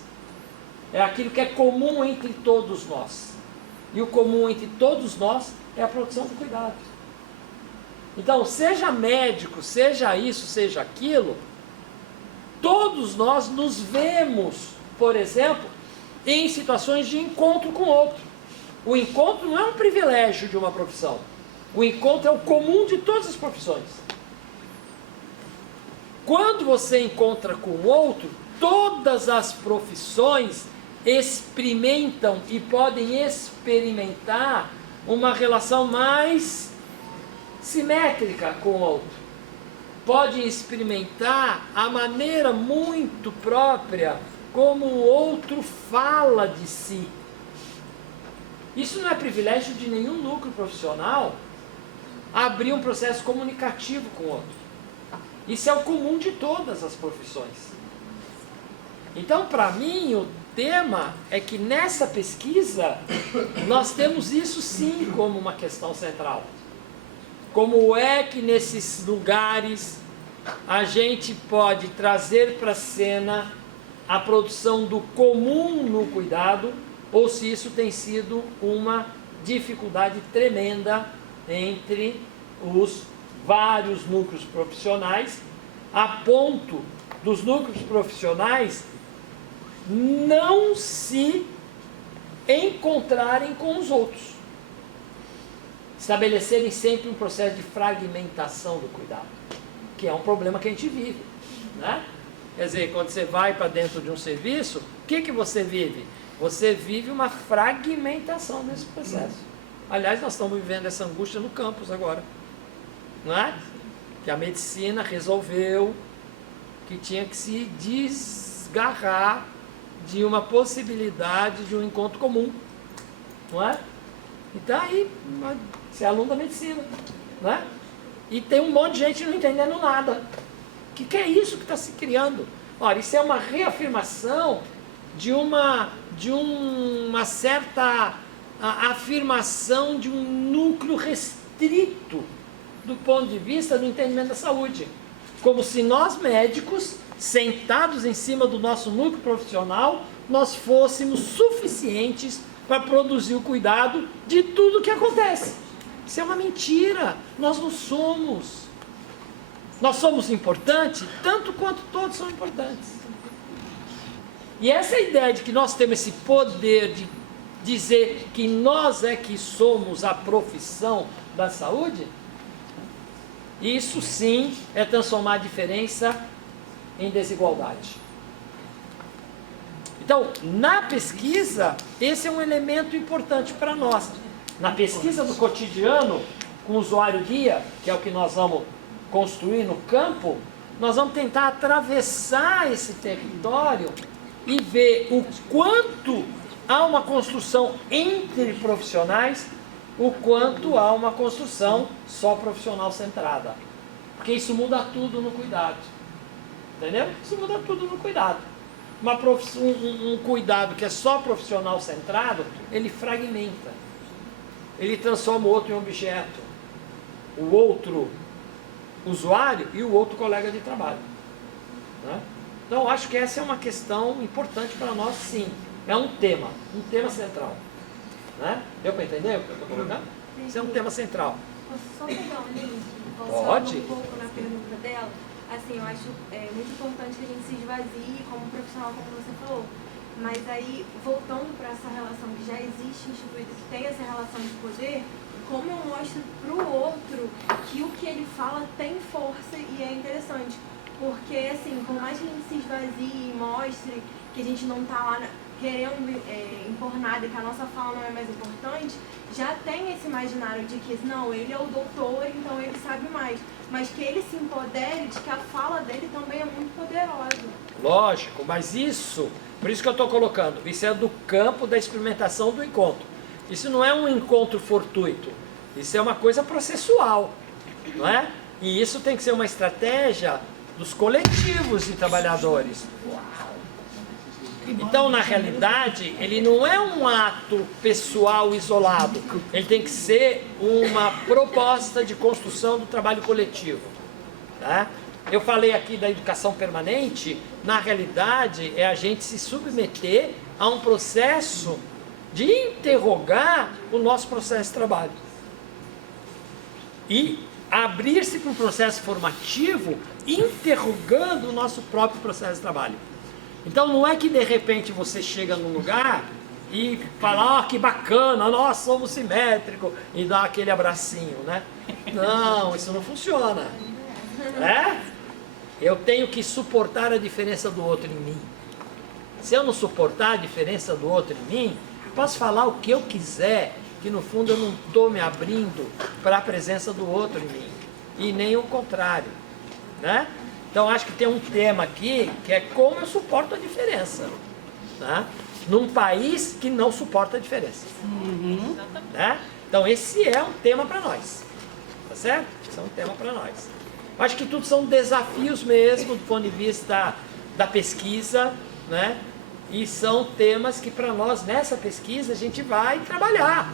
É aquilo que é comum entre todos nós. E o comum entre todos nós é a produção do cuidado. Então, seja médico, seja isso, seja aquilo, todos nós nos vemos, por exemplo, em situações de encontro com o outro. O encontro não é um privilégio de uma profissão. O encontro é o comum de todas as profissões. Quando você encontra com o outro, todas as profissões experimentam e podem experimentar uma relação mais simétrica com o outro. Podem experimentar a maneira muito própria como o outro fala de si. Isso não é privilégio de nenhum núcleo profissional abrir um processo comunicativo com o outro. Isso é o comum de todas as profissões. Então, para mim, o tema é que nessa pesquisa nós temos isso sim como uma questão central. Como é que nesses lugares a gente pode trazer para a cena a produção do comum no cuidado, ou se isso tem sido uma dificuldade tremenda entre os vários núcleos profissionais, a ponto dos núcleos profissionais não se encontrarem com os outros, estabelecerem sempre um processo de fragmentação do cuidado, que é um problema que a gente vive, né? Quer dizer, quando você vai para dentro de um serviço, o que você vive? Você vive uma fragmentação desse processo. Aliás, nós estamos vivendo essa angústia no campus agora, não é? Que a medicina resolveu que tinha que se desgarrar de uma possibilidade de um encontro comum, não é? Então aí, você é aluno da medicina, não é? E tem um monte de gente não entendendo nada. O que é isso que está se criando? Olha, isso é uma reafirmação de uma de uma certa afirmação de um núcleo restrito do ponto de vista do entendimento da saúde. Como se nós médicos, sentados em cima do nosso núcleo profissional, nós fôssemos suficientes para produzir o cuidado de tudo que acontece. Isso é uma mentira, nós não somos. Nós somos importantes tanto quanto todos são importantes. E essa ideia de que nós temos esse poder de dizer que nós é que somos a profissão da saúde, isso sim é transformar a diferença em desigualdade. Então, na pesquisa, esse é um elemento importante para nós. Na pesquisa do cotidiano, com o usuário guia, que é o que nós vamos construir no campo, nós vamos tentar atravessar esse território e ver o quanto há uma construção entre profissionais, o quanto há uma construção só profissional centrada. Porque isso muda tudo no cuidado. Entendeu? Isso muda tudo no cuidado. Um cuidado que é só profissional centrado, ele fragmenta. Ele transforma o outro em objeto. O outro usuário e o outro colega de trabalho. Né? Então, acho que essa é uma questão importante para nós, sim. É um tema central. Né? Deu para entender o que eu estou colocando? Isso é um tema central. Posso só pegar um link? Pode. Um pouco na pergunta dela. Assim, eu acho muito importante que a gente se esvazie como profissional, como você falou. Mas aí, voltando para essa relação que já existe instituída, que tem essa relação de poder, como eu mostro para o outro que o que ele fala tem força e é interessante. Porque, assim, por mais que a gente se esvazie e mostre que a gente não está lá querendo impor nada e que a nossa fala não é mais importante, já tem esse imaginário de que, não, ele é o doutor, então ele sabe mais. Mas que ele se empodere de que a fala dele também é muito poderosa. Lógico, mas isso, por isso que eu estou colocando, isso é do campo da experimentação do encontro. Isso não é um encontro fortuito, isso é uma coisa processual, não é? E isso tem que ser uma estratégia dos coletivos de trabalhadores. Então, na realidade, ele não é um ato pessoal isolado, ele tem que ser uma proposta de construção do trabalho coletivo. Tá? Eu falei aqui da educação permanente, na realidade é a gente se submeter a um processo de interrogar o nosso processo de trabalho. E abrir-se para um processo formativo interrogando o nosso próprio processo de trabalho. Então não é que de repente você chega num lugar e fala, que bacana, nós somos simétricos, e dá aquele abracinho, né? Não, isso não funciona. Eu tenho que suportar a diferença do outro em mim. Se eu não suportar a diferença do outro em mim, posso falar o que eu quiser, que no fundo eu não estou me abrindo para a presença do outro em mim. E nem o contrário, né? Então acho que tem um tema aqui que é como eu suporto a diferença, né? Num país que não suporta a diferença. Né? Então esse é um tema para nós, tá certo? Esse é um tema para nós. Acho que tudo são desafios mesmo do ponto de vista da pesquisa, né? E são temas que para nós nessa pesquisa a gente vai trabalhar,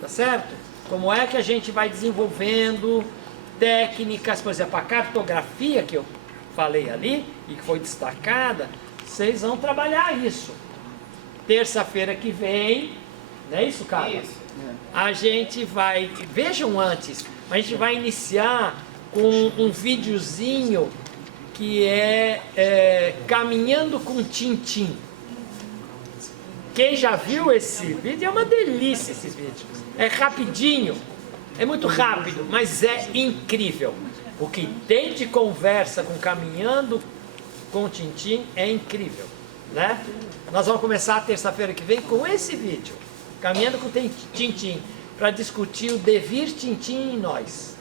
tá certo? Como é que a gente vai desenvolvendo técnicas, por exemplo, a cartografia que eu falei ali e que foi destacada, vocês vão trabalhar isso. Terça-feira que vem, não é isso, cara? Isso. A gente vai, vejam antes, a gente vai iniciar com um videozinho que é Caminhando com Tintim. Quem já viu esse vídeo, é uma delícia esse vídeo. É rapidinho. É muito rápido, mas é incrível. O que tem de conversa com Caminhando com o Tintim é incrível, né? Nós vamos começar terça-feira que vem com esse vídeo, Caminhando com o Tintim, para discutir o devir Tintim em nós.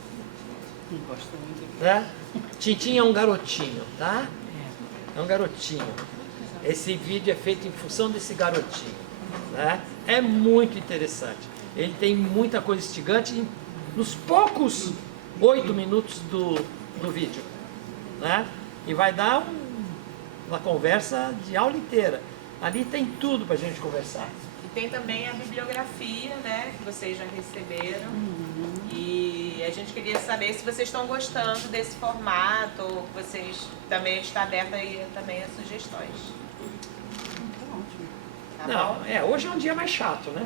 Né? Tintim é um garotinho, tá? É um garotinho. Esse vídeo é feito em função desse garotinho, né? É muito interessante. Ele tem muita coisa instigante nos poucos 8 minutos do vídeo, né? E vai dar uma conversa de aula inteira. Ali tem tudo para a gente conversar. E tem também a bibliografia, né, que vocês já receberam. E a gente queria saber se vocês estão gostando desse formato, ou vocês também estão abertos aí também a sugestões. Tá bom? Não, hoje é um dia mais chato, né?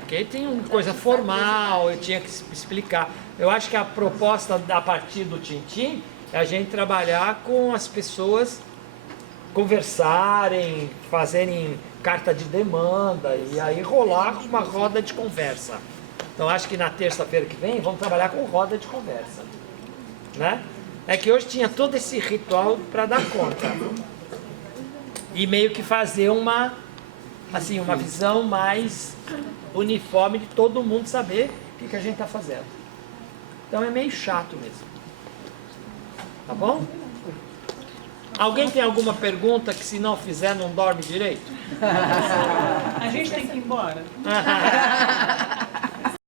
Porque tem uma coisa formal, eu tinha que explicar. Eu acho que a proposta a partir do Tintim é a gente trabalhar com as pessoas, conversarem, fazerem carta de demanda e aí rolar uma roda de conversa. Então acho que na terça-feira que vem vamos trabalhar com roda de conversa, né? É que hoje tinha todo esse ritual para dar conta e meio que fazer uma visão mais uniforme de todo mundo saber o que a gente está fazendo. Então é meio chato mesmo. Tá bom? Alguém tem alguma pergunta que se não fizer não dorme direito? A gente tem que ir embora.